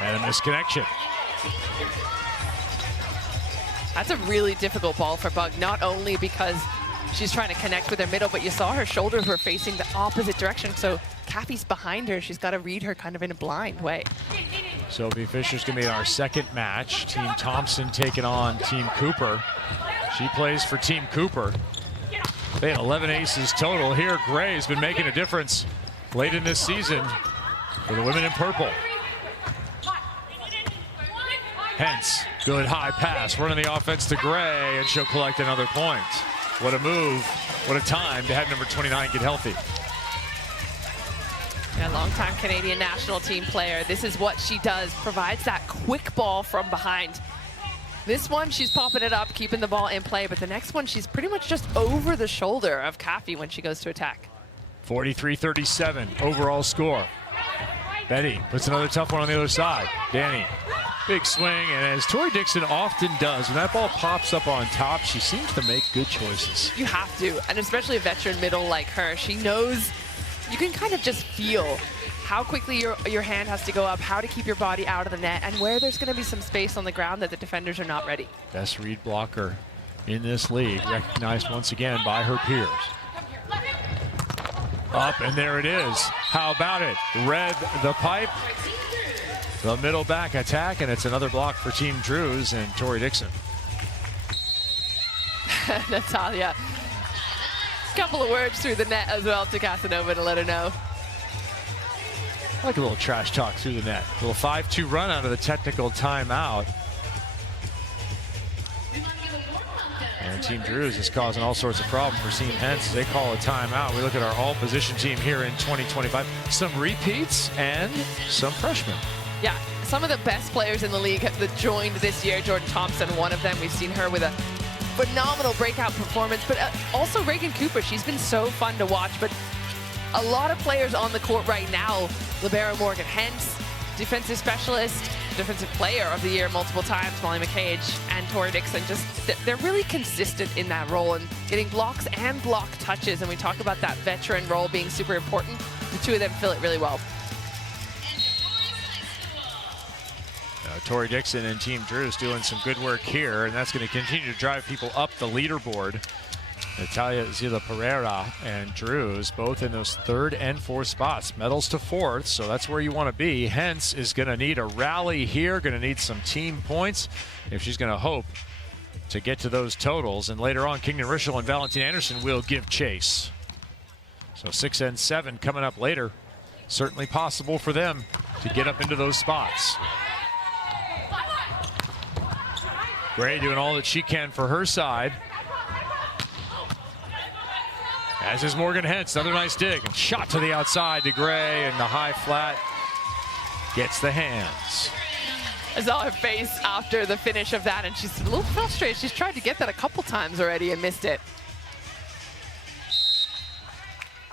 And a misconnection. That's a really difficult ball for Bug, not only because she's trying to connect with her middle, but you saw her shoulders were facing the opposite direction, so Cappy's behind her. She's got to read her kind of in a blind way. Sophie Fisher's going to be in our second match. Team Thompson taking on Team Cooper. She plays for Team Cooper. They had 11 aces total. Here, Gray's been making a difference late in this season for the women in purple. Hentz, good high pass, running the offense to Gray, and she'll collect another point. What a move, what a time to have number 29 get healthy. A longtime Canadian national team player. This is what she does, provides that quick ball from behind. This one, she's popping it up, keeping the ball in play, but the next one, she's pretty much just over the shoulder of Cappy when she goes to attack. 43-37 overall score. Betty puts another tough one on the other side. Danny, big swing, and as Tori Dixon often does, when that ball pops up on top, she seems to make good choices. You have to, and especially a veteran middle like her, she knows you can kind of just feel how quickly your hand has to go up, how to keep your body out of the net, and where there's going to be some space on the ground that the defenders are not ready. Best read blocker in this league, recognized once again by her peers. Up, and there it is. How about it? Read the pipe. The middle back attack, and it's another block for Team Drews and Tori Dixon. Natalia, a couple of words through the net as well to Casanova to let her know. I like a little trash talk through the net. A little 5-2 run out of the technical timeout. And Team Drews is causing all sorts of problems for Team Hentz. They call a timeout. We look at our all-position team here in 2025. Some repeats and some freshmen. Yeah, some of the best players in the league that joined this year. Jordan Thompson, one of them. We've seen her with a phenomenal breakout performance, but also Reagan Cooper. She's been so fun to watch, but a lot of players on the court right now. Libero Morgan Hentz, defensive specialist, defensive player of the year multiple times, Molly McCage and Tori Dixon. Just they're really consistent in that role and getting blocks and block touches. And we talk about that veteran role being super important. The two of them fill it really well. Tori Dixon and Team Drews doing some good work here, and that's going to continue to drive people up the leaderboard. Natalia Zila Pereira and Drews both in those third and fourth spots. Medals to fourth, so that's where you want to be. Hentz is going to need a rally here, going to need some team points if she's going to hope to get to those totals. And later on, Kingdon Rischel and Valentine Anderson will give chase. So 6 and 7 coming up later. Certainly possible for them to get up into those spots. Gray doing all that she can for her side. As is Morgan Hentz, another nice dig. And shot to the outside to Gray, and the high flat gets the hands. I saw her face after the finish of that, and she's a little frustrated. She's tried to get that a couple times already and missed it.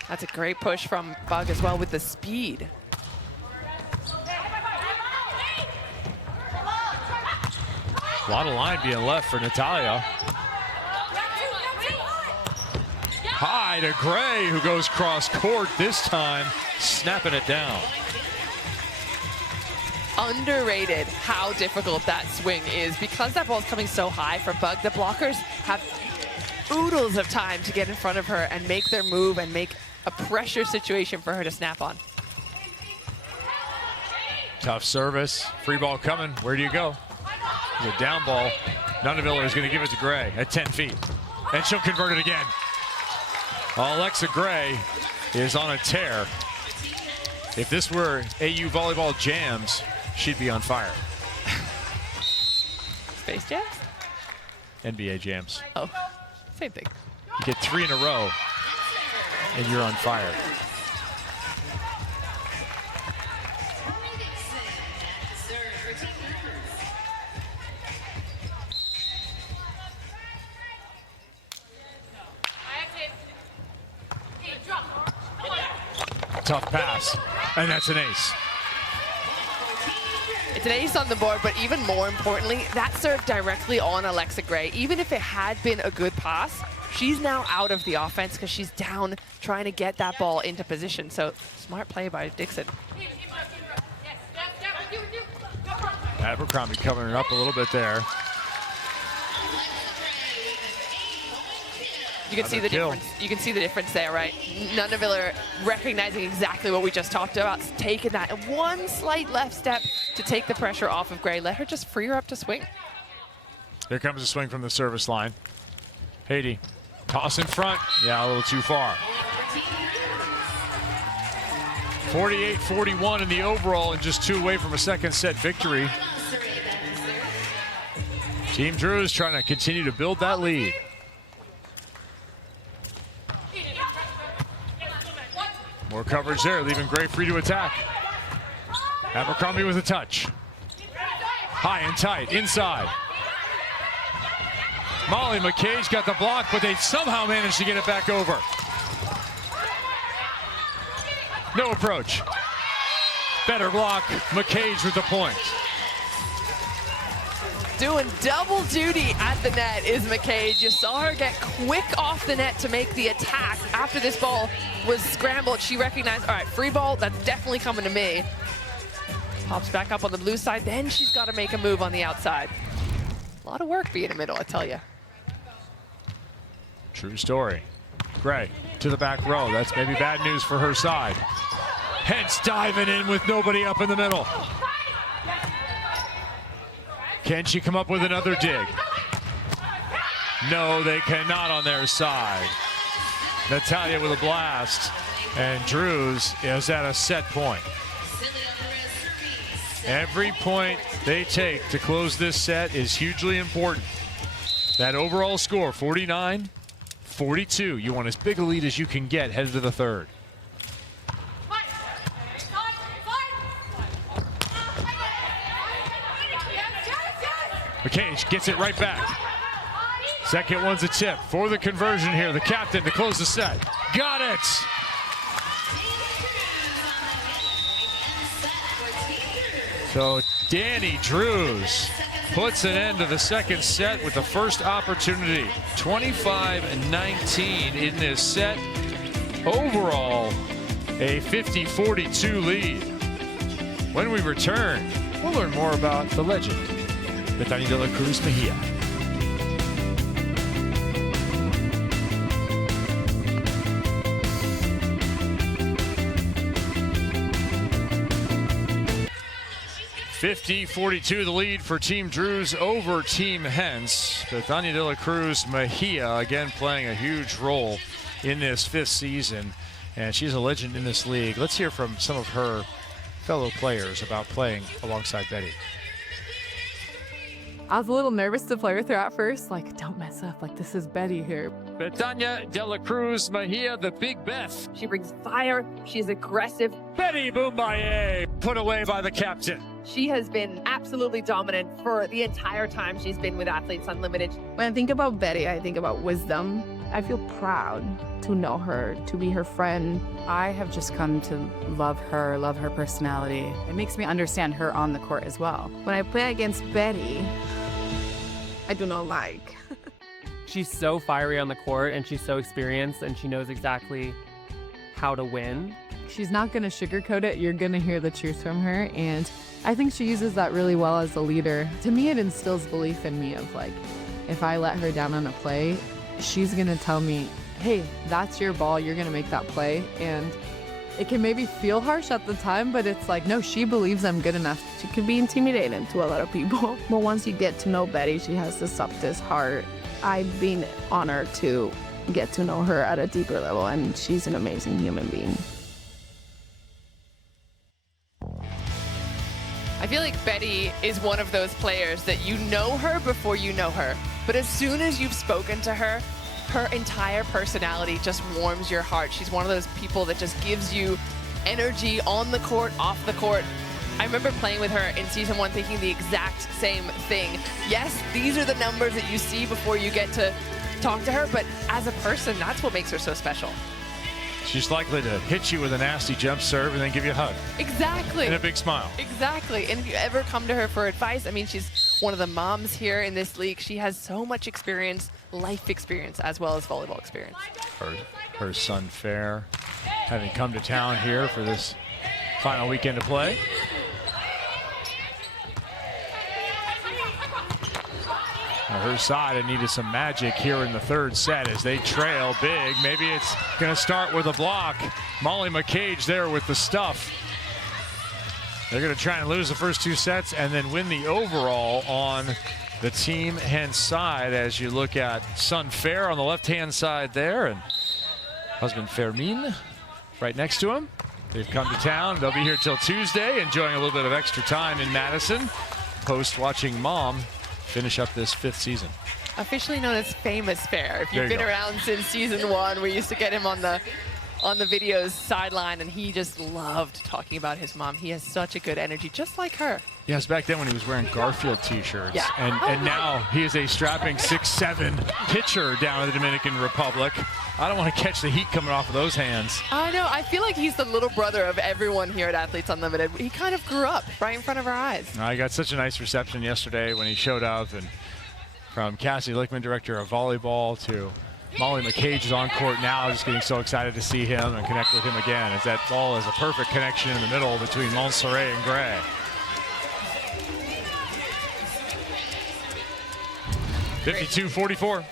That's a great push from Bug as well with the speed. A lot of line being left for Natalia. High to Gray, who goes cross court this time, snapping it down. Underrated how difficult that swing is. Because that ball's coming so high for Bug, the blockers have oodles of time to get in front of her and make their move and make a pressure situation for her to snap on. Tough service, free ball coming. Where do you go? The down ball. Nunaviller is going to give it to Gray at 10 feet. And she'll convert it again. Alexa Gray is on a tear. If this were AU Volleyball Jams, she'd be on fire. Space Jams? NBA Jams. Oh, same thing. You get 3 in a row, and you're on fire. Tough pass, and that's an ace. It's an ace on the board, but even more importantly, that served directly on Alexa Gray. Even if it had been a good pass, she's now out of the offense because she's down trying to get that ball into position. So smart play by Dixon. Abercrombie covering her up a little bit there. You can see the difference. You can see the difference there, right? None of it are recognizing exactly what we just talked about, taking that one slight left step to take the pressure off of Gray. Let her just free her up to swing. Here comes a swing from the service line. Haiti, toss in front. Yeah, a little too far. 48-41 in the overall, and just 2 away from a second set victory. Team Drew is trying to continue to build that lead. More coverage there, leaving Gray free to attack. Abercrombie with a touch. High and tight, inside. Molly McCage's got the block, but they somehow managed to get it back over. No approach. Better block. McCage with the point. Doing double duty at the net is McCage. You saw her get quick off the net to make the attack after this ball was scrambled. She recognized, all right, free ball, that's definitely coming to me. Pops back up on the blue side, then she's got to make a move on the outside. A lot of work being in the middle, I tell you. True story. Gray to the back row. That's maybe bad news for her side. Hentz diving in with nobody up in the middle. Can she come up with another dig? No, they cannot on their side. Natalia with a blast. And Drews is at a set point. Every point they take to close this set is hugely important. That overall score, 49-42. You want as big a lead as you can get headed to the third. McCage gets it right back. Second one's a tip for the conversion here. The captain to close the set. Got it! So Danny Drews puts an end to the second set with the first opportunity. 25-19 in this set. Overall, a 50-42 lead. When we return, we'll learn more about the legend, Bethany de la Cruz Mejia. (50-42) the lead for Team Drews over Team Hentz. Bethany de la Cruz Mejia again playing a huge role in this 5th season, and she's a legend in this league. Let's hear from some of her fellow players about playing alongside Betty. I was a little nervous to play with her at first, like, don't mess up, like, this is Betty here. Bethany de la Cruz Mejia, the Big Beth. She brings fire, she's aggressive. Betty Boumbaye, put away by the captain. She has been absolutely dominant for the entire time she's been with Athletes Unlimited. When I think about Betty, I think about wisdom. I feel proud to know her, to be her friend. I have just come to love her personality. It makes me understand her on the court as well. When I play against Betty, I do not like. She's so fiery on the court, and she's so experienced, and she knows exactly how to win. She's not going to sugarcoat it. You're going to hear the truth from her, and I think she uses that really well as a leader. To me, it instills belief in me of, like, if I let her down on a play, she's going to tell me, hey, that's your ball, you're going to make that play. And it can maybe feel harsh at the time, but it's like, no, she believes I'm good enough. She can be intimidating to a lot of people. But once you get to know Betty, she has the softest heart. I've been honored to get to know her at a deeper level, and she's an amazing human being. I feel like Betty is one of those players that you know her before you know her. But as soon as you've spoken to her, her entire personality just warms your heart. She's one of those people that just gives you energy on the court, off the court. I remember playing with her in season 1 thinking the exact same thing. Yes, these are the numbers that you see before you get to talk to her, but as a person, that's what makes her so special. She's likely to hit you with a nasty jump serve and then give you a hug. Exactly. And a big smile. Exactly. And if you ever come to her for advice, I mean, she's one of the moms here in this league. She has so much experience, life experience, as well as volleyball experience. Her son, Fair, having come to town here for this final weekend of play. Her side and needed some magic here in the third set as they trail big. Maybe it's going to start with a block. Molly McCage there with the stuff. They're going to try and lose the first 2 sets and then win the overall on the Team Hentz side as you look at son Fair on the left-hand side there and husband Fermin right next to him. They've come to town. They'll be here till Tuesday, enjoying a little bit of extra time in Madison, post watching mom finish up this 5th season. Officially known as Famous Fair. If you've been around since season 1, we used to get him on the videos sideline, and he just loved talking about his mom. He has such a good energy, just like her. Yes, back then when he was wearing Garfield t-shirts. Yeah. And now he is a strapping 6'7" pitcher down in the Dominican Republic. I don't want to catch the heat coming off of those hands. I know. I feel like he's the little brother of everyone here at Athletes Unlimited. He kind of grew up right in front of our eyes. I got such a nice reception yesterday when he showed up, and from Cassie Lickman, director of volleyball, to Molly McCage is on court now, just getting so excited to see him and connect with him again, as that ball is a perfect connection in the middle between Montserrat and Gray. (52-44).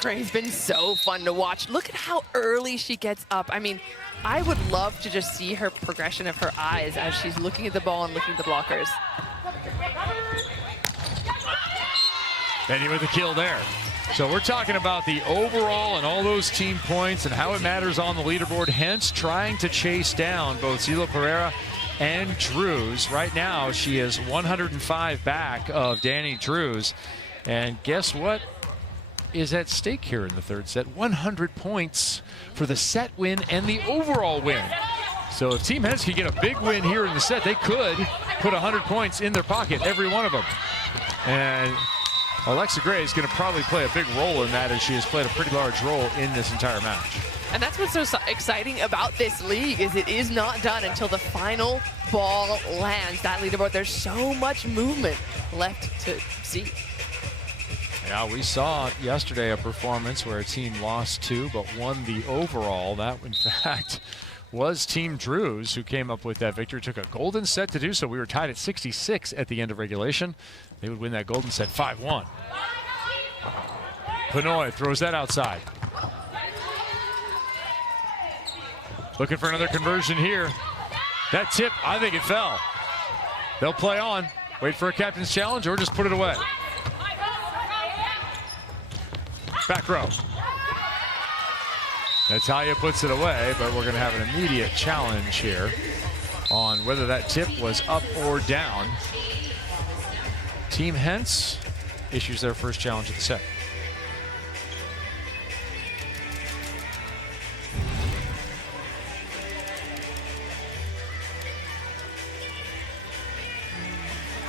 Gray's been so fun to watch. Look at how early she gets up. I mean, I would love to just see her progression of her eyes as she's looking at the ball and looking at the blockers. Benny with a kill there. So we're talking about the overall and all those team points and how it matters on the leaderboard. Hentz trying to chase down both Zila Pereira and Drews. Right now, she is 105 back of Danny Drews. And guess what is at stake here in the third set? 100 points for the set win and the overall win. So if Team Hentz can get a big win here in the set, they could put 100 points in their pocket, every one of them. And Alexa Gray is going to probably play a big role in that, as she has played a pretty large role in this entire match. And that's what's so exciting about this league, is it is not done until the final ball lands. That leaderboard, there's so much movement left to see. Yeah, we saw yesterday a performance where a team lost 2 but won the overall. That, in fact, was Team Drews who came up with that victory. Took a golden set to do so. We were tied at 66 at the end of regulation. They would win that golden set 5-1. Pinoy throws that outside. Looking for another conversion here. That tip, I think it fell. They'll play on, wait for a captain's challenge, or just put it away. Back row. Natalia puts it away, but we're going to have an immediate challenge here on whether that tip was up or down. Team Hentz issues their first challenge of the set.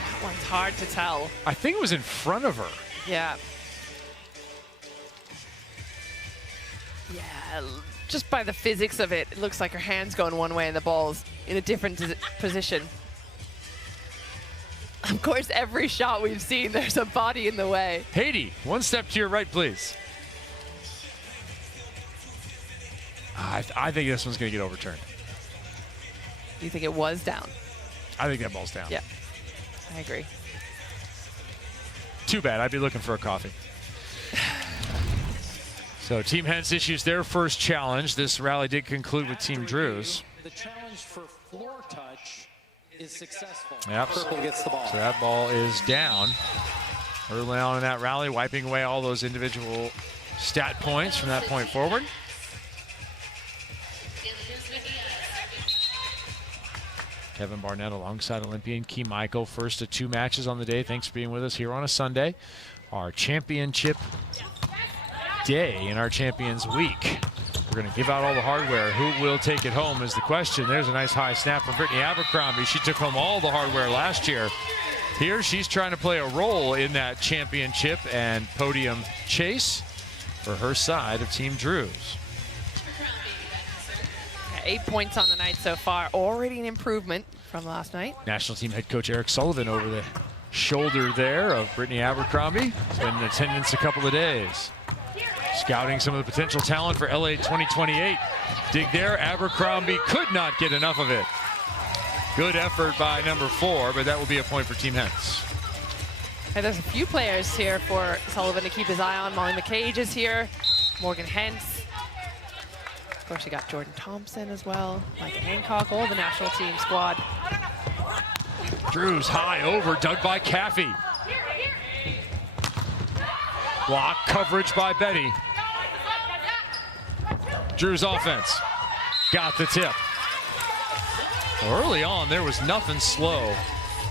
That one's hard to tell. I think it was in front of her. Yeah. Yeah, just by the physics of it, it looks like her hand's going one way and the ball's in a different position. Of course, every shot we've seen, there's a body in the way. Haiti, one step to your right, please. I think this one's going to get overturned. You think it was down? I think that ball's down. Yeah, I agree. Too bad. I'd be looking for a coffee. So Team Hentz issues their first challenge. This rally did conclude with Team Drews. The challenge for floor touch is successful. Yep. Purple gets the ball. So that ball is down. Early on in that rally, wiping away all those individual stat points from that point forward. Kevin Barnett alongside Olympian Key Michael. First of 2 matches on the day. Thanks for being with us here on a Sunday. Our championship day in our Champions Week. We're going to give out all the hardware. Who will take it home is the question. There's a nice high snap from Brittany Abercrombie. She took home all the hardware last year. Here she's trying to play a role in that championship and podium chase for her side of Team Drews. 8 points on the night so far. Already an improvement from last night. National team head coach Eric Sullivan over the shoulder there of Brittany Abercrombie. Been in attendance a couple of days. Scouting some of the potential talent for LA 2028. Dig there, Abercrombie could not get enough of it. Good effort by number 4, but that will be a point for Team Hentz. And there's a few players here for Sullivan to keep his eye on. Molly McCage is here, Morgan Hentz. Of course, you got Jordan Thompson as well, Micah Hancock, all the national team squad. Drews high over, dug by Caffey. Block coverage by Betty. Drews offense. Got the tip. Early on, there was nothing slow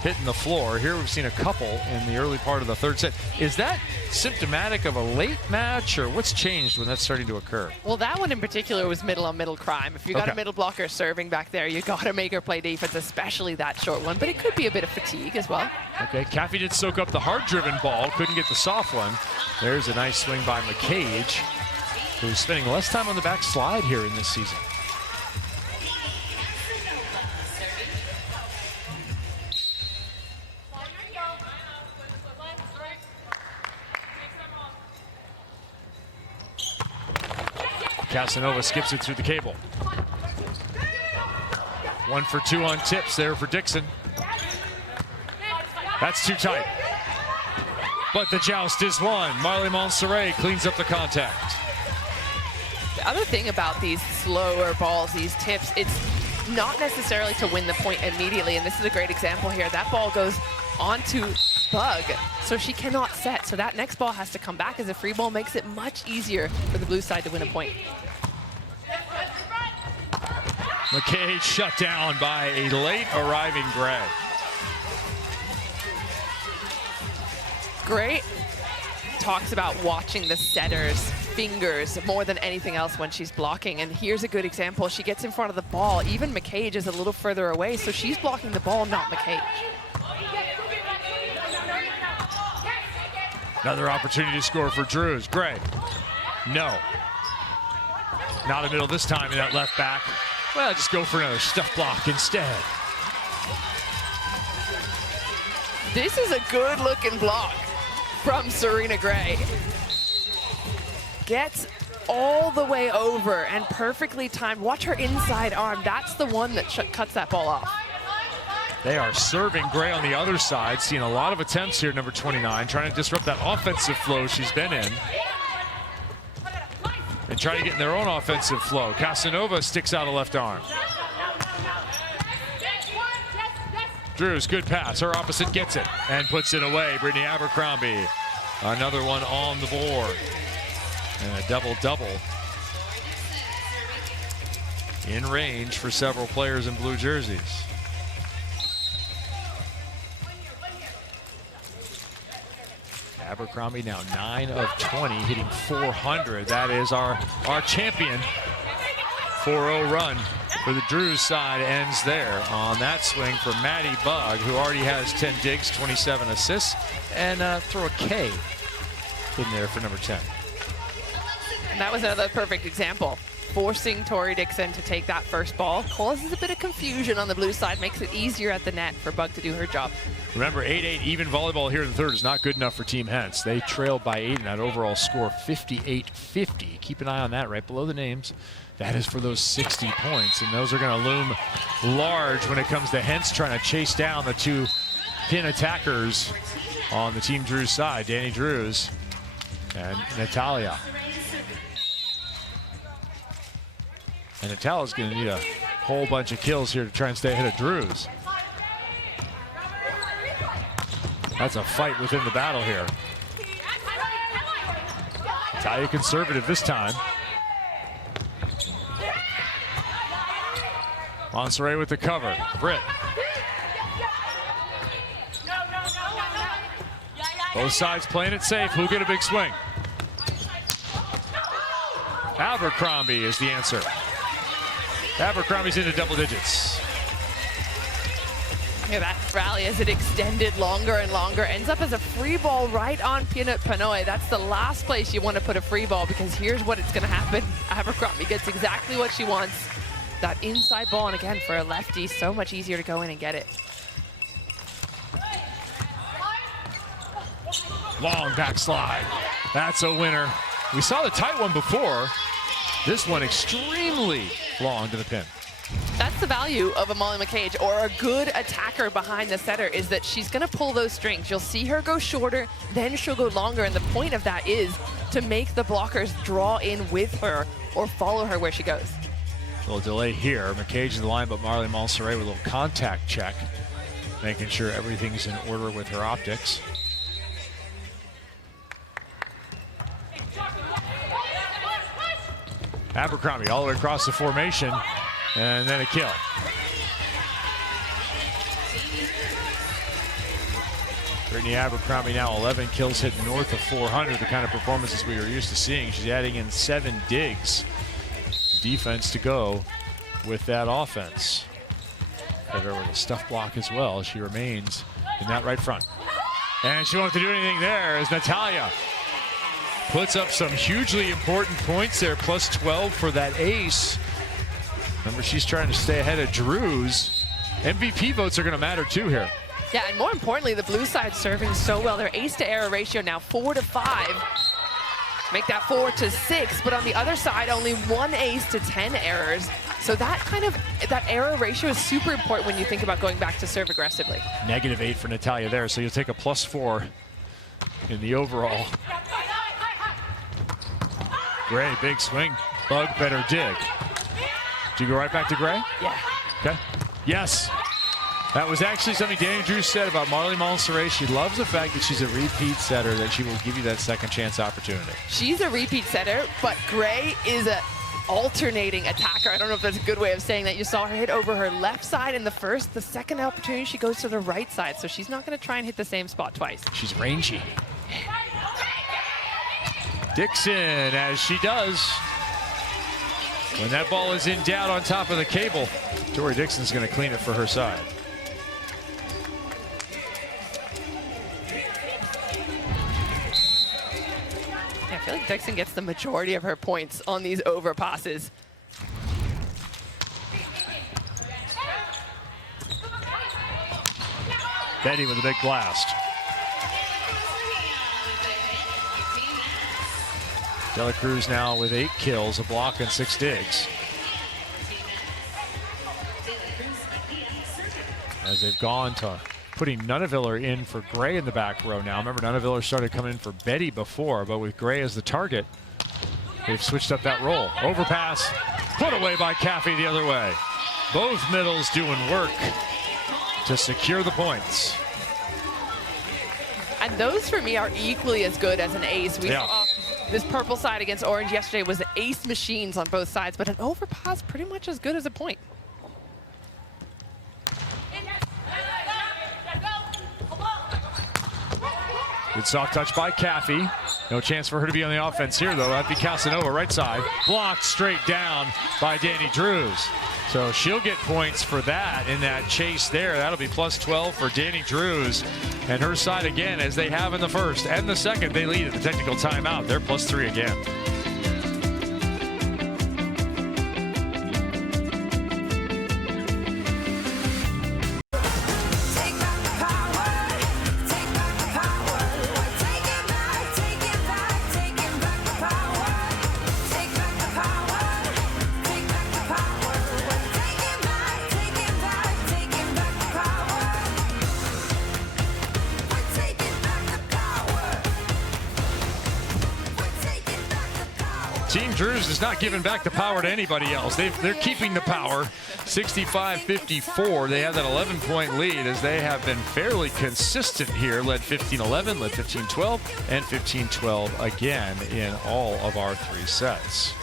hitting the floor. Here we've seen a couple in the early part of the third set. Is that symptomatic of a late match, or what's changed when that's starting to occur? Well, that one in particular was middle on middle crime. If you got a middle blocker serving back there, you got to make her play defense, especially that short one. But it could be a bit of fatigue as well. Okay, Caffey did soak up the hard-driven ball, couldn't get the soft one. There's a nice swing by McCage, who's spending less time on the back slide here in this season. Casanova skips it through the cable. 1 for 2 on tips there for Dixon. That's too tight. But the joust is won. Marley Montserrat cleans up the contact. The other thing about these slower balls, these tips, it's not necessarily to win the point immediately. And this is a great example here. That ball goes onto Bug, so she cannot set. So that next ball has to come back as a free ball, makes it much easier for the blue side to win a point. McCage shut down by a late arriving Gray. Gray talks about watching the setter's fingers more than anything else when she's blocking. And here's a good example. She gets in front of the ball. Even McCage is a little further away, so she's blocking the ball, not McCage. Another opportunity to score for Drews. Gray. No. Not a middle this time in that left back. Well, just go for another stuff block instead. This is a good looking block from Serena Gray. Gets all the way over and perfectly timed. Watch her inside arm. That's the one that cuts that ball off. They are serving Gray on the other side. Seeing a lot of attempts here, number 29, trying to disrupt that offensive flow she's been in. And trying to get in their own offensive flow. Casanova sticks out a left arm. Drews, good pass. Her opposite gets it and puts it away. Brittany Abercrombie, another one on the board. And a double-double in range for several players in blue jerseys. Abercrombie now 9 of 20, hitting 400. That is our champion. 4-0 run for the Drews side ends there on that swing for Maddie Bug, who already has 10 digs, 27 assists, and throw a K in there for number 10. And that was another perfect example. Forcing Tori Dixon to take that first ball causes a bit of confusion on the blue side, makes it easier at the net for Bug to do her job. Remember, 8-8 even volleyball here in the third is not good enough for Team Hentz. They trailed by 8 in that overall score, 58-50. Keep an eye on that right below the names. That is for those 60 points, and those are going to loom large when it comes to Hentz trying to chase down the two pin attackers on the Team Drews side, Danny Drews and Natalia. And Natalia's going to need a whole bunch of kills here to try and stay ahead of Drews. That's a fight within the battle here. Natalia conservative this time. Montserrat with the cover. Britt. Both sides playing it safe. Who'll get a big swing? Abercrombie is the answer. Abercrombie's into double digits. Yeah, that rally as it extended longer and longer ends up as a free ball right on Peanut Panoy. That's the last place you want to put a free ball, because here's what it's going to happen. Abercrombie gets exactly what she wants. That inside ball, and again, for a lefty, so much easier to go in and get it. Long backslide. That's a winner. We saw the tight one before. This one extremely long to the pin. That's the value of a Molly McCage or a good attacker behind the setter, is that she's going to pull those strings. You'll see her go shorter, then she'll go longer, and the point of that is to make the blockers draw in with her or follow her where she goes. A little delay here. McCage in the line, but Marley Montserrat with a little contact check, making sure everything's in order with her optics. Abercrombie all the way across the formation, and then a kill. Brittany Abercrombie now 11 kills, hitting north of 400, the kind of performances we are used to seeing. She's adding in 7 digs. Defense to go with that offense. With a stuff block as well. She remains in that right front. And she won't have to do anything there as Natalia puts up some hugely important points there, plus 12 for that ace. Remember, she's trying to stay ahead of Drews. MVP votes are going to matter too here. Yeah, and more importantly, the blue side serving so well. Their ace to error ratio now 4-5. Make that 4-6, but on the other side, only 1 ace to 10 errors. So that error ratio is super important when you think about going back to serve aggressively. -8 for Natalia there, so you'll take a +4 in the overall. Gray, big swing, bug, better dig. Do you go right back to Gray? Yeah. Okay. Yes. That was actually something Danny Drews said about Marley Montserrat. She loves the fact that she's a repeat setter, that she will give you that second chance opportunity. She's a repeat setter, but Gray is a alternating attacker. I don't know if that's a good way of saying that. You saw her hit over her left side in the first. The second opportunity, she goes to the right side, so she's not going to try and hit the same spot twice. She's rangy. Dixon, as she does. When that ball is in doubt on top of the cable, Tori Dixon's going to clean it for her side. Yeah, I feel like Dixon gets the majority of her points on these over passes. Betty with a big blast. Dela Cruz now with 8 kills, a block, and 6 digs. As they've gone to putting Nuneviller in for Gray in the back row now. Remember, Nuneviller started coming in for Betty before, but with Gray as the target, they've switched up that role. Overpass, put away by Caffey the other way. Both middles doing work to secure the points. And those, for me, are equally as good as an ace. We saw this purple side against orange yesterday was ace machines on both sides, but an overpass pretty much as good as a point. Good soft touch by Caffey. No chance for her to be on the offense here, though. That'd be Casanova right side. Blocked straight down by Danny Drews. So she'll get points for that in that chase there. That'll be plus 12 for Danny Drews. And her side again, as they have in the first and the second, they lead at the technical timeout. They're plus 3 again. Team Drews is not giving back the power to anybody else. They're keeping the power. 65-54. They have that 11-point lead as they have been fairly consistent here. Led 15-11, led 15-12, and 15-12 again in all of our 3 sets.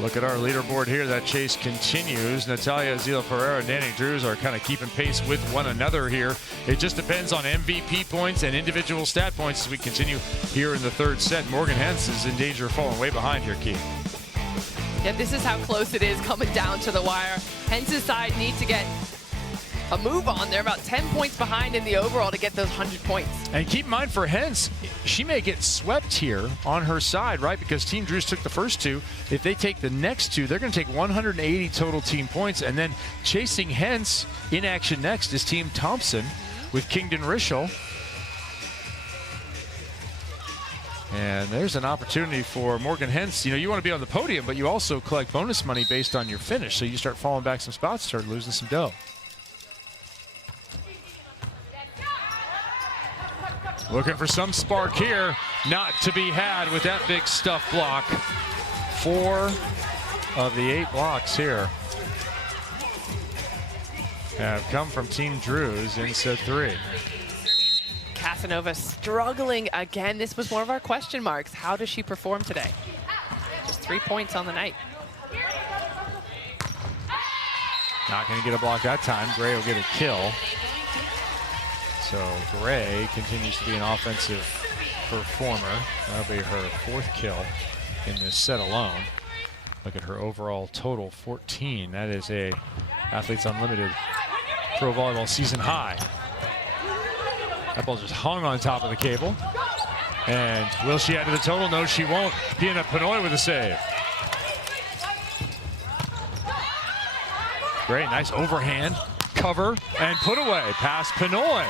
Look at our leaderboard here. That chase continues. Natalia Zila Pereira and Danny Drews are kind of keeping pace with one another here. It just depends on MVP points and individual stat points as we continue here in the 3rd set. Morgan Hentz is in danger of falling way behind here, Keith. Yeah, this is how close it is coming down to the wire. Hentz's side need to get a move on. They're about 10 points behind in the overall to get those 100 points. And keep in mind for Hentz, she may get swept here on her side, right? Because Team Drews took the first 2. If they take the next 2, they're going to take 180 total team points. And then chasing Hentz in action next is Team Thompson with Kingdon Rischel. And there's an opportunity for Morgan Hentz. You know, you want to be on the podium, but you also collect bonus money based on your finish. So you start falling back some spots, start losing some dough. Looking for some spark here. Not to be had with that big stuff block. 4 of the 8 blocks here have come from Team Drews in set 3. Casanova struggling again. This was one of our question marks. How does she perform today? Just 3 points on the night. Not going to get a block that time. Gray will get a kill. So Gray continues to be an offensive performer. That'll be her 4th kill in this set alone. Look at her overall total, 14. That is a Athletes Unlimited Pro Volleyball season high. That ball just hung on top of the cable. And will she add to the total? No, she won't. Diana Pinoy with a save. Great, nice overhand, cover, and put away past Pinoy.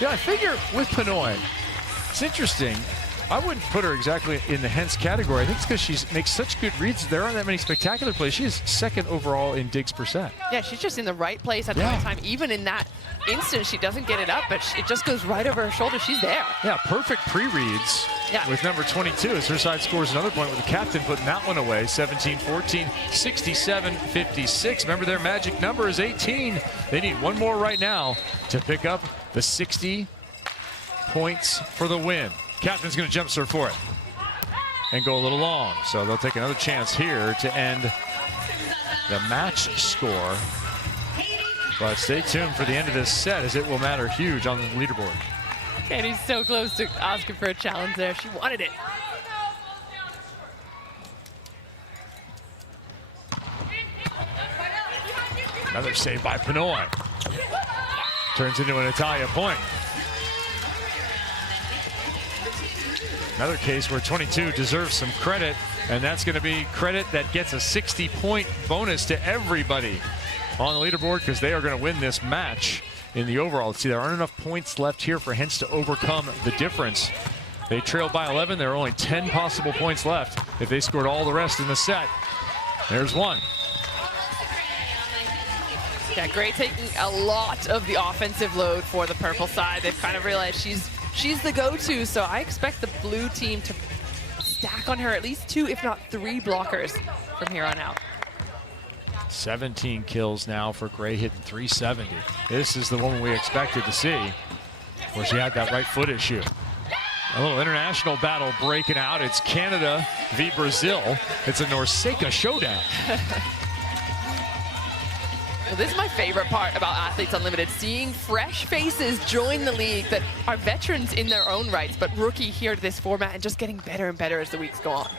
Yeah, I figure with Pinoy, it's interesting. I wouldn't put her exactly in the Hentz category. I think it's because she makes such good reads. There aren't that many spectacular plays. She is 2nd overall in digs percent. Yeah, she's just in the right place at the right time. Even in that instant, she doesn't get it up, but it just goes right over her shoulder. She's there. Yeah, perfect pre-reads with number 22 as her side scores another point with the captain putting that one away. 17-14, 67-56. Remember, their magic number is 18. They need one more right now to pick up the 60 points for the win. Captain's going to jump serve for it and go a little long. So they'll take another chance here to end the match score. But stay tuned for the end of this set, as it will matter huge on the leaderboard. And he's so close to asking for a challenge there. She wanted it. Another save by Pinoy. Turns into a Natalia point. Another case where 22 deserves some credit, and that's going to be credit that gets a 60-point bonus to everybody on the leaderboard, because they are going to win this match in the overall. See, there aren't enough points left here for Hentz to overcome the difference. They trailed by 11. There are only 10 possible points left if they scored all the rest in the set. There's one. Yeah, Gray taking a lot of the offensive load for the purple side. They've kind of realized she's the go-to, so I expect the blue team to stack on her at least 2, if not 3 blockers from here on out. 17 kills now for Gray, hitting 370. This is the woman we expected to see, where she had that right foot issue. A little international battle breaking out. It's Canada v. Brazil. It's a Norseca showdown. Well, this is my favorite part about Athletes Unlimited, seeing fresh faces join the league that are veterans in their own rights, but rookie here to this format and just getting better and better as the weeks go on.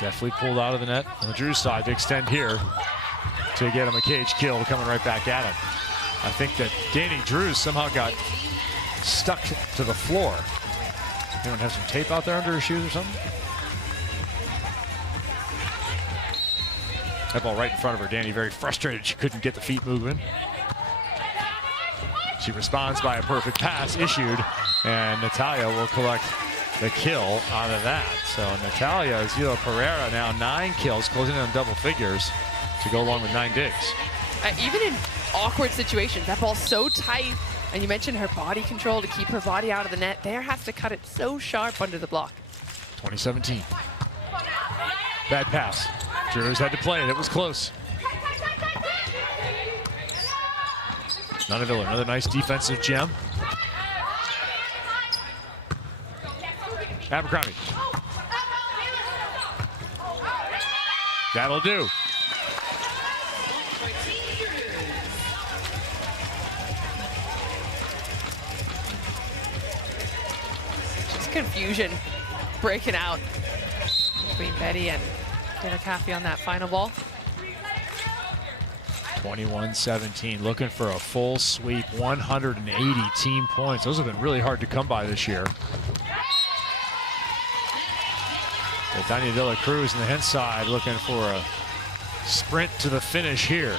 Definitely pulled out of the net on the Drews side to extend here to get him a cage kill, coming right back at him. I think that Danny Drews somehow got stuck to the floor. Anyone have some tape out there under her shoes or something? That ball right in front of her. Danny very frustrated she couldn't get the feet moving. She responds by a perfect pass issued, and Natalia will collect the kill out of that. So Natalia Zila Pereira now 9 kills, closing in on double figures to go along with 9 digs. Even in awkward situations, that ball's so tight. And you mentioned her body control to keep her body out of the net. There has to cut it so sharp under the block. 2017. Bad pass. Drews had to play it. It was close. Nunaville, another nice defensive gem. Abercrombie. That'll do. Confusion breaking out between Betty and Taylor Caffey on that final ball. 21-17, looking for a full sweep, 180 team points. Those have been really hard to come by this year. Tanya De La Cruz on the Hentz side looking for a sprint to the finish here.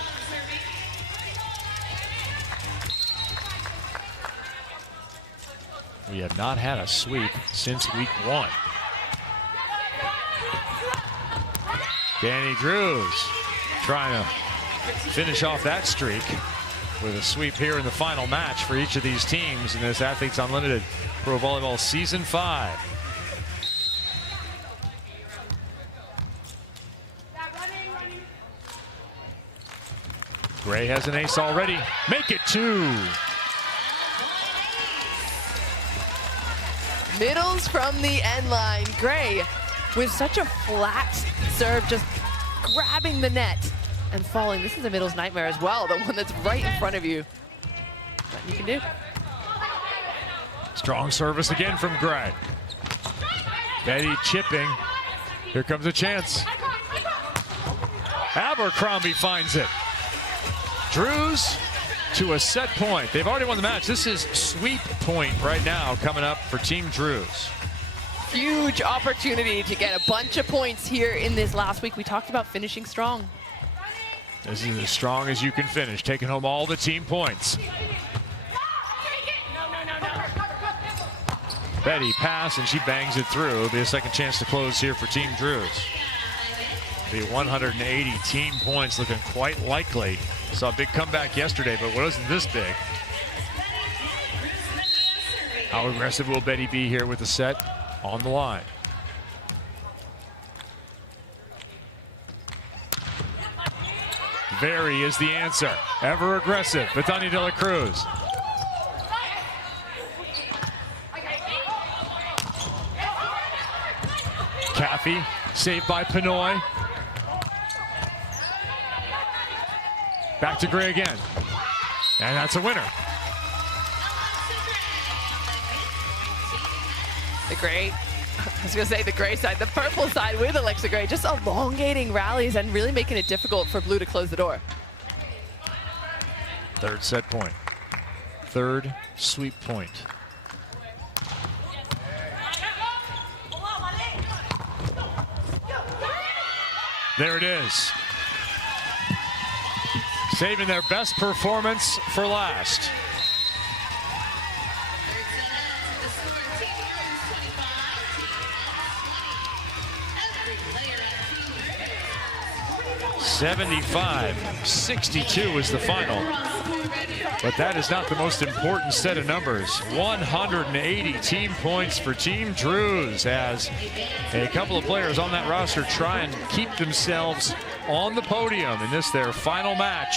We have not had a sweep since week 1. Danny Drews trying to finish off that streak with a sweep here in the final match for each of these teams in this Athletes Unlimited Pro Volleyball Season 5. Gray has an ace already. Make it 2. Middles from the end line. Gray with such a flat serve, just grabbing the net and falling. This is a middles nightmare as well, the one that's right in front of you. Nothing you can do. Strong service again from Gray. Betty chipping. Here comes a chance. Abercrombie finds it. Drews to a set point. They've already won the match. This is sweep point right now coming up for Team Drews. Huge opportunity to get a bunch of points here in this last week. We talked about finishing strong. This is as strong as you can finish, taking home all the team points. Betty pass and she bangs it through. It'll be a second chance to close here for Team Drews. The 180 team points looking quite likely. Saw a big comeback yesterday, but wasn't this big. How aggressive will Betty be here with the set on the line? Very is the answer. Ever aggressive, Betania de la Cruz. Caffey, saved by Pinoy. Back to Gray again. And that's a winner. The Gray, I was going to say the Gray side, the purple side with Alexa Gray, just elongating rallies and really making it difficult for Blue to close the door. Third set point. Third sweep point. There it is. Saving their best performance for last. (75-62) is the final. But that is not the most important set of numbers. 180 team points for Team Drews as a couple of players on that roster try and keep themselves on the podium in this, their final match.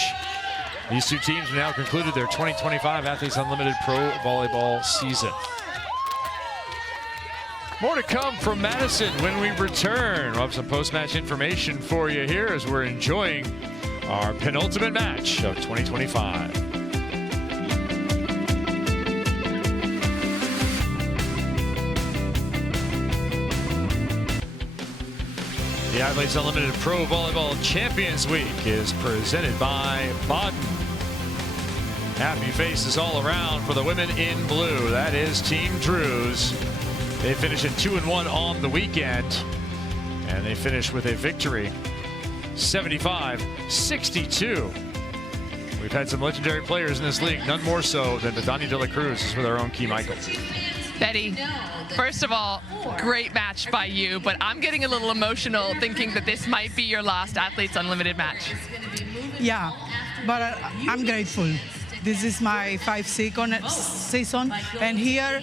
These two teams have now concluded their 2025 Athletes Unlimited Pro Volleyball season. More to come from Madison when we return. We'll have some post-match information for you here as we're enjoying our penultimate match of 2025. The Athletes Unlimited Pro Volleyball Champions Week is presented by Baden. Happy faces all around for the women in blue. That is Team Drews. They finish at 2-1 on the weekend, and they finish with a victory, 75-62. We've had some legendary players in this league, none more so than Betania de la Cruz is with our own Key Michael. Betty, first of all, great match by you, but I'm getting a little emotional thinking that this might be your last Athletes Unlimited match. Yeah, but I'm grateful. This is my 5th season, and here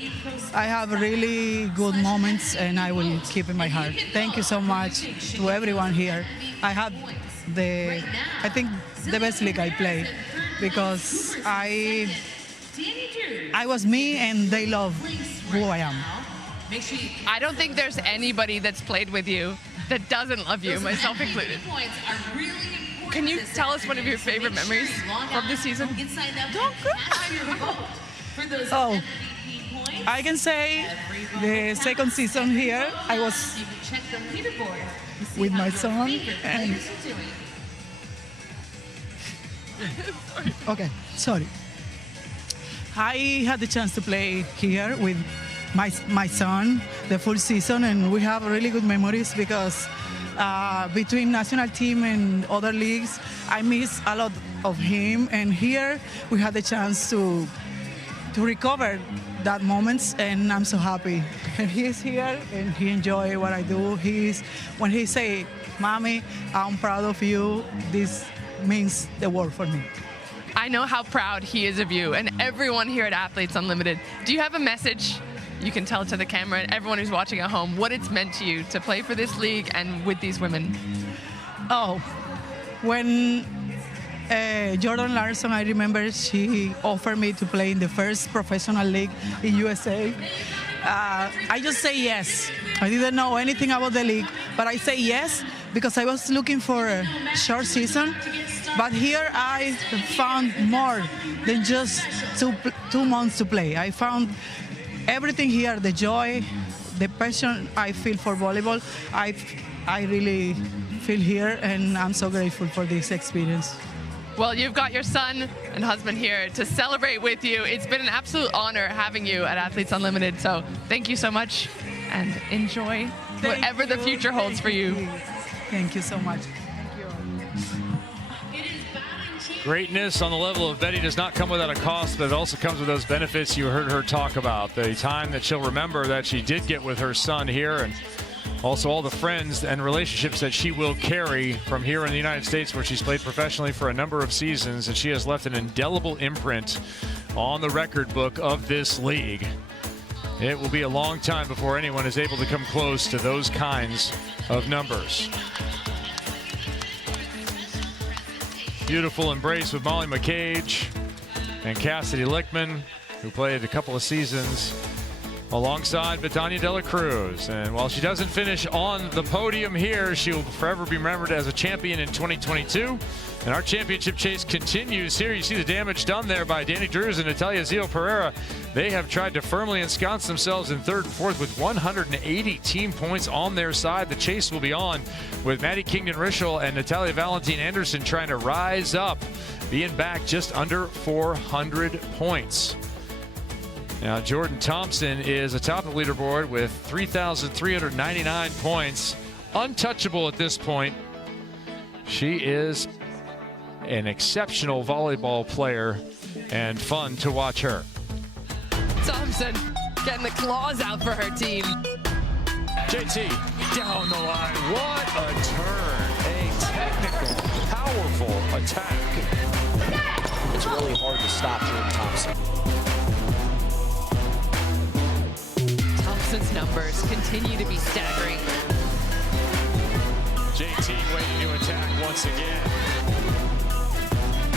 I have really good moments, and I will keep in my heart. Thank you so much to everyone here. I have I think the best league I play, because I was me and they love who I am. I don't think there's anybody that's played with you that doesn't love you, myself included. Can you tell us one of your favorite memories from the season? Oh, I can say the second season here, I was with my son and... Okay, sorry. I had the chance to play here with my son the full season, and we have really good memories because between national team and other leagues. I miss a lot of him, and here we had the chance to recover that moments, and I'm so happy. And he's here, and he enjoy what I do. When he say, "Mommy, I'm proud of you," this means the world for me. I know how proud he is of you and everyone here at Athletes Unlimited. Do you have a message you can tell to the camera and everyone who's watching at home what it's meant to you to play for this league and with these women? Oh, when Jordan Larson, I remember she offered me to play in the first professional league in USA. I just say yes. I didn't know anything about the league, but I say yes because I was looking for a short season. But here I found more than just 2 months to play. I found everything here, the joy, the passion I feel for volleyball. I really feel here, and I'm so grateful for this experience. Well, you've got your son and husband here to celebrate with you. It's been an absolute honor having you at Athletes Unlimited. So thank you so much, and enjoy whatever the future holds for you. Thank you so much. Greatness on the level of Betty does not come without a cost, but it also comes with those benefits you heard her talk about. The time that she'll remember that she did get with her son here, and also all the friends and relationships that she will carry from here in the United States, where she's played professionally for a number of seasons, and she has left an indelible imprint on the record book of this league. It will be a long time before anyone is able to come close to those kinds of numbers. Beautiful embrace with Molly McCage and Cassidy Lichtman, who played a couple of seasons alongside Betania de la Cruz. And while she doesn't finish on the podium here, she will forever be remembered as a champion in 2022. And our championship chase continues here. You see the damage done there by Danny Drews and Natalia Zio Pereira. They have tried to firmly ensconce themselves in third and fourth with 180 team points on their side. The chase will be on with Maddie Kingdon-Rischel and Natalia Valentin Anderson trying to rise up, being back just under 400 points. Now, Jordan Thompson is atop the leaderboard with 3,399 points. Untouchable at this point. She is an exceptional volleyball player and fun to watch her. Thompson getting the claws out for her team. JT down the line. What a turn. A technical, powerful attack. It's really hard to stop Jordan Thompson. Thompson's numbers continue to be staggering. JT waiting to attack once again.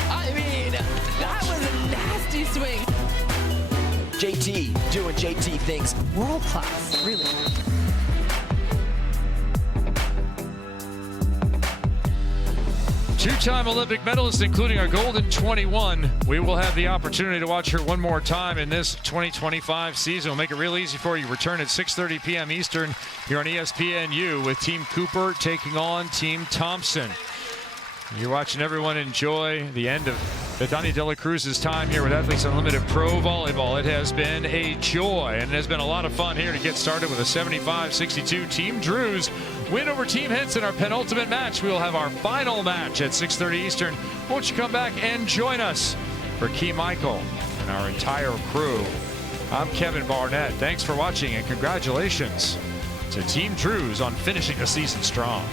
I mean, that was a nasty swing. JT doing JT things. World class, really. Two-time Olympic medalist, including our golden 21. We will have the opportunity to watch her one more time in this 2025 season. We'll make it real easy for you. Return at 6:30 p.m. Eastern here on ESPNU with Team Cooper taking on Team Thompson. You're watching everyone enjoy the end of Betania de la Cruz's time here with Athletes Unlimited Pro Volleyball. It has been a joy, and it has been a lot of fun here to get started with a 75-62 Team Drews win over Team Hentz in our penultimate match. We will have our final match at 6:30 Eastern. Won't you come back and join us for Key Michael and our entire crew. I'm Kevin Barnett. Thanks for watching, and congratulations to Team Drews on finishing the season strong.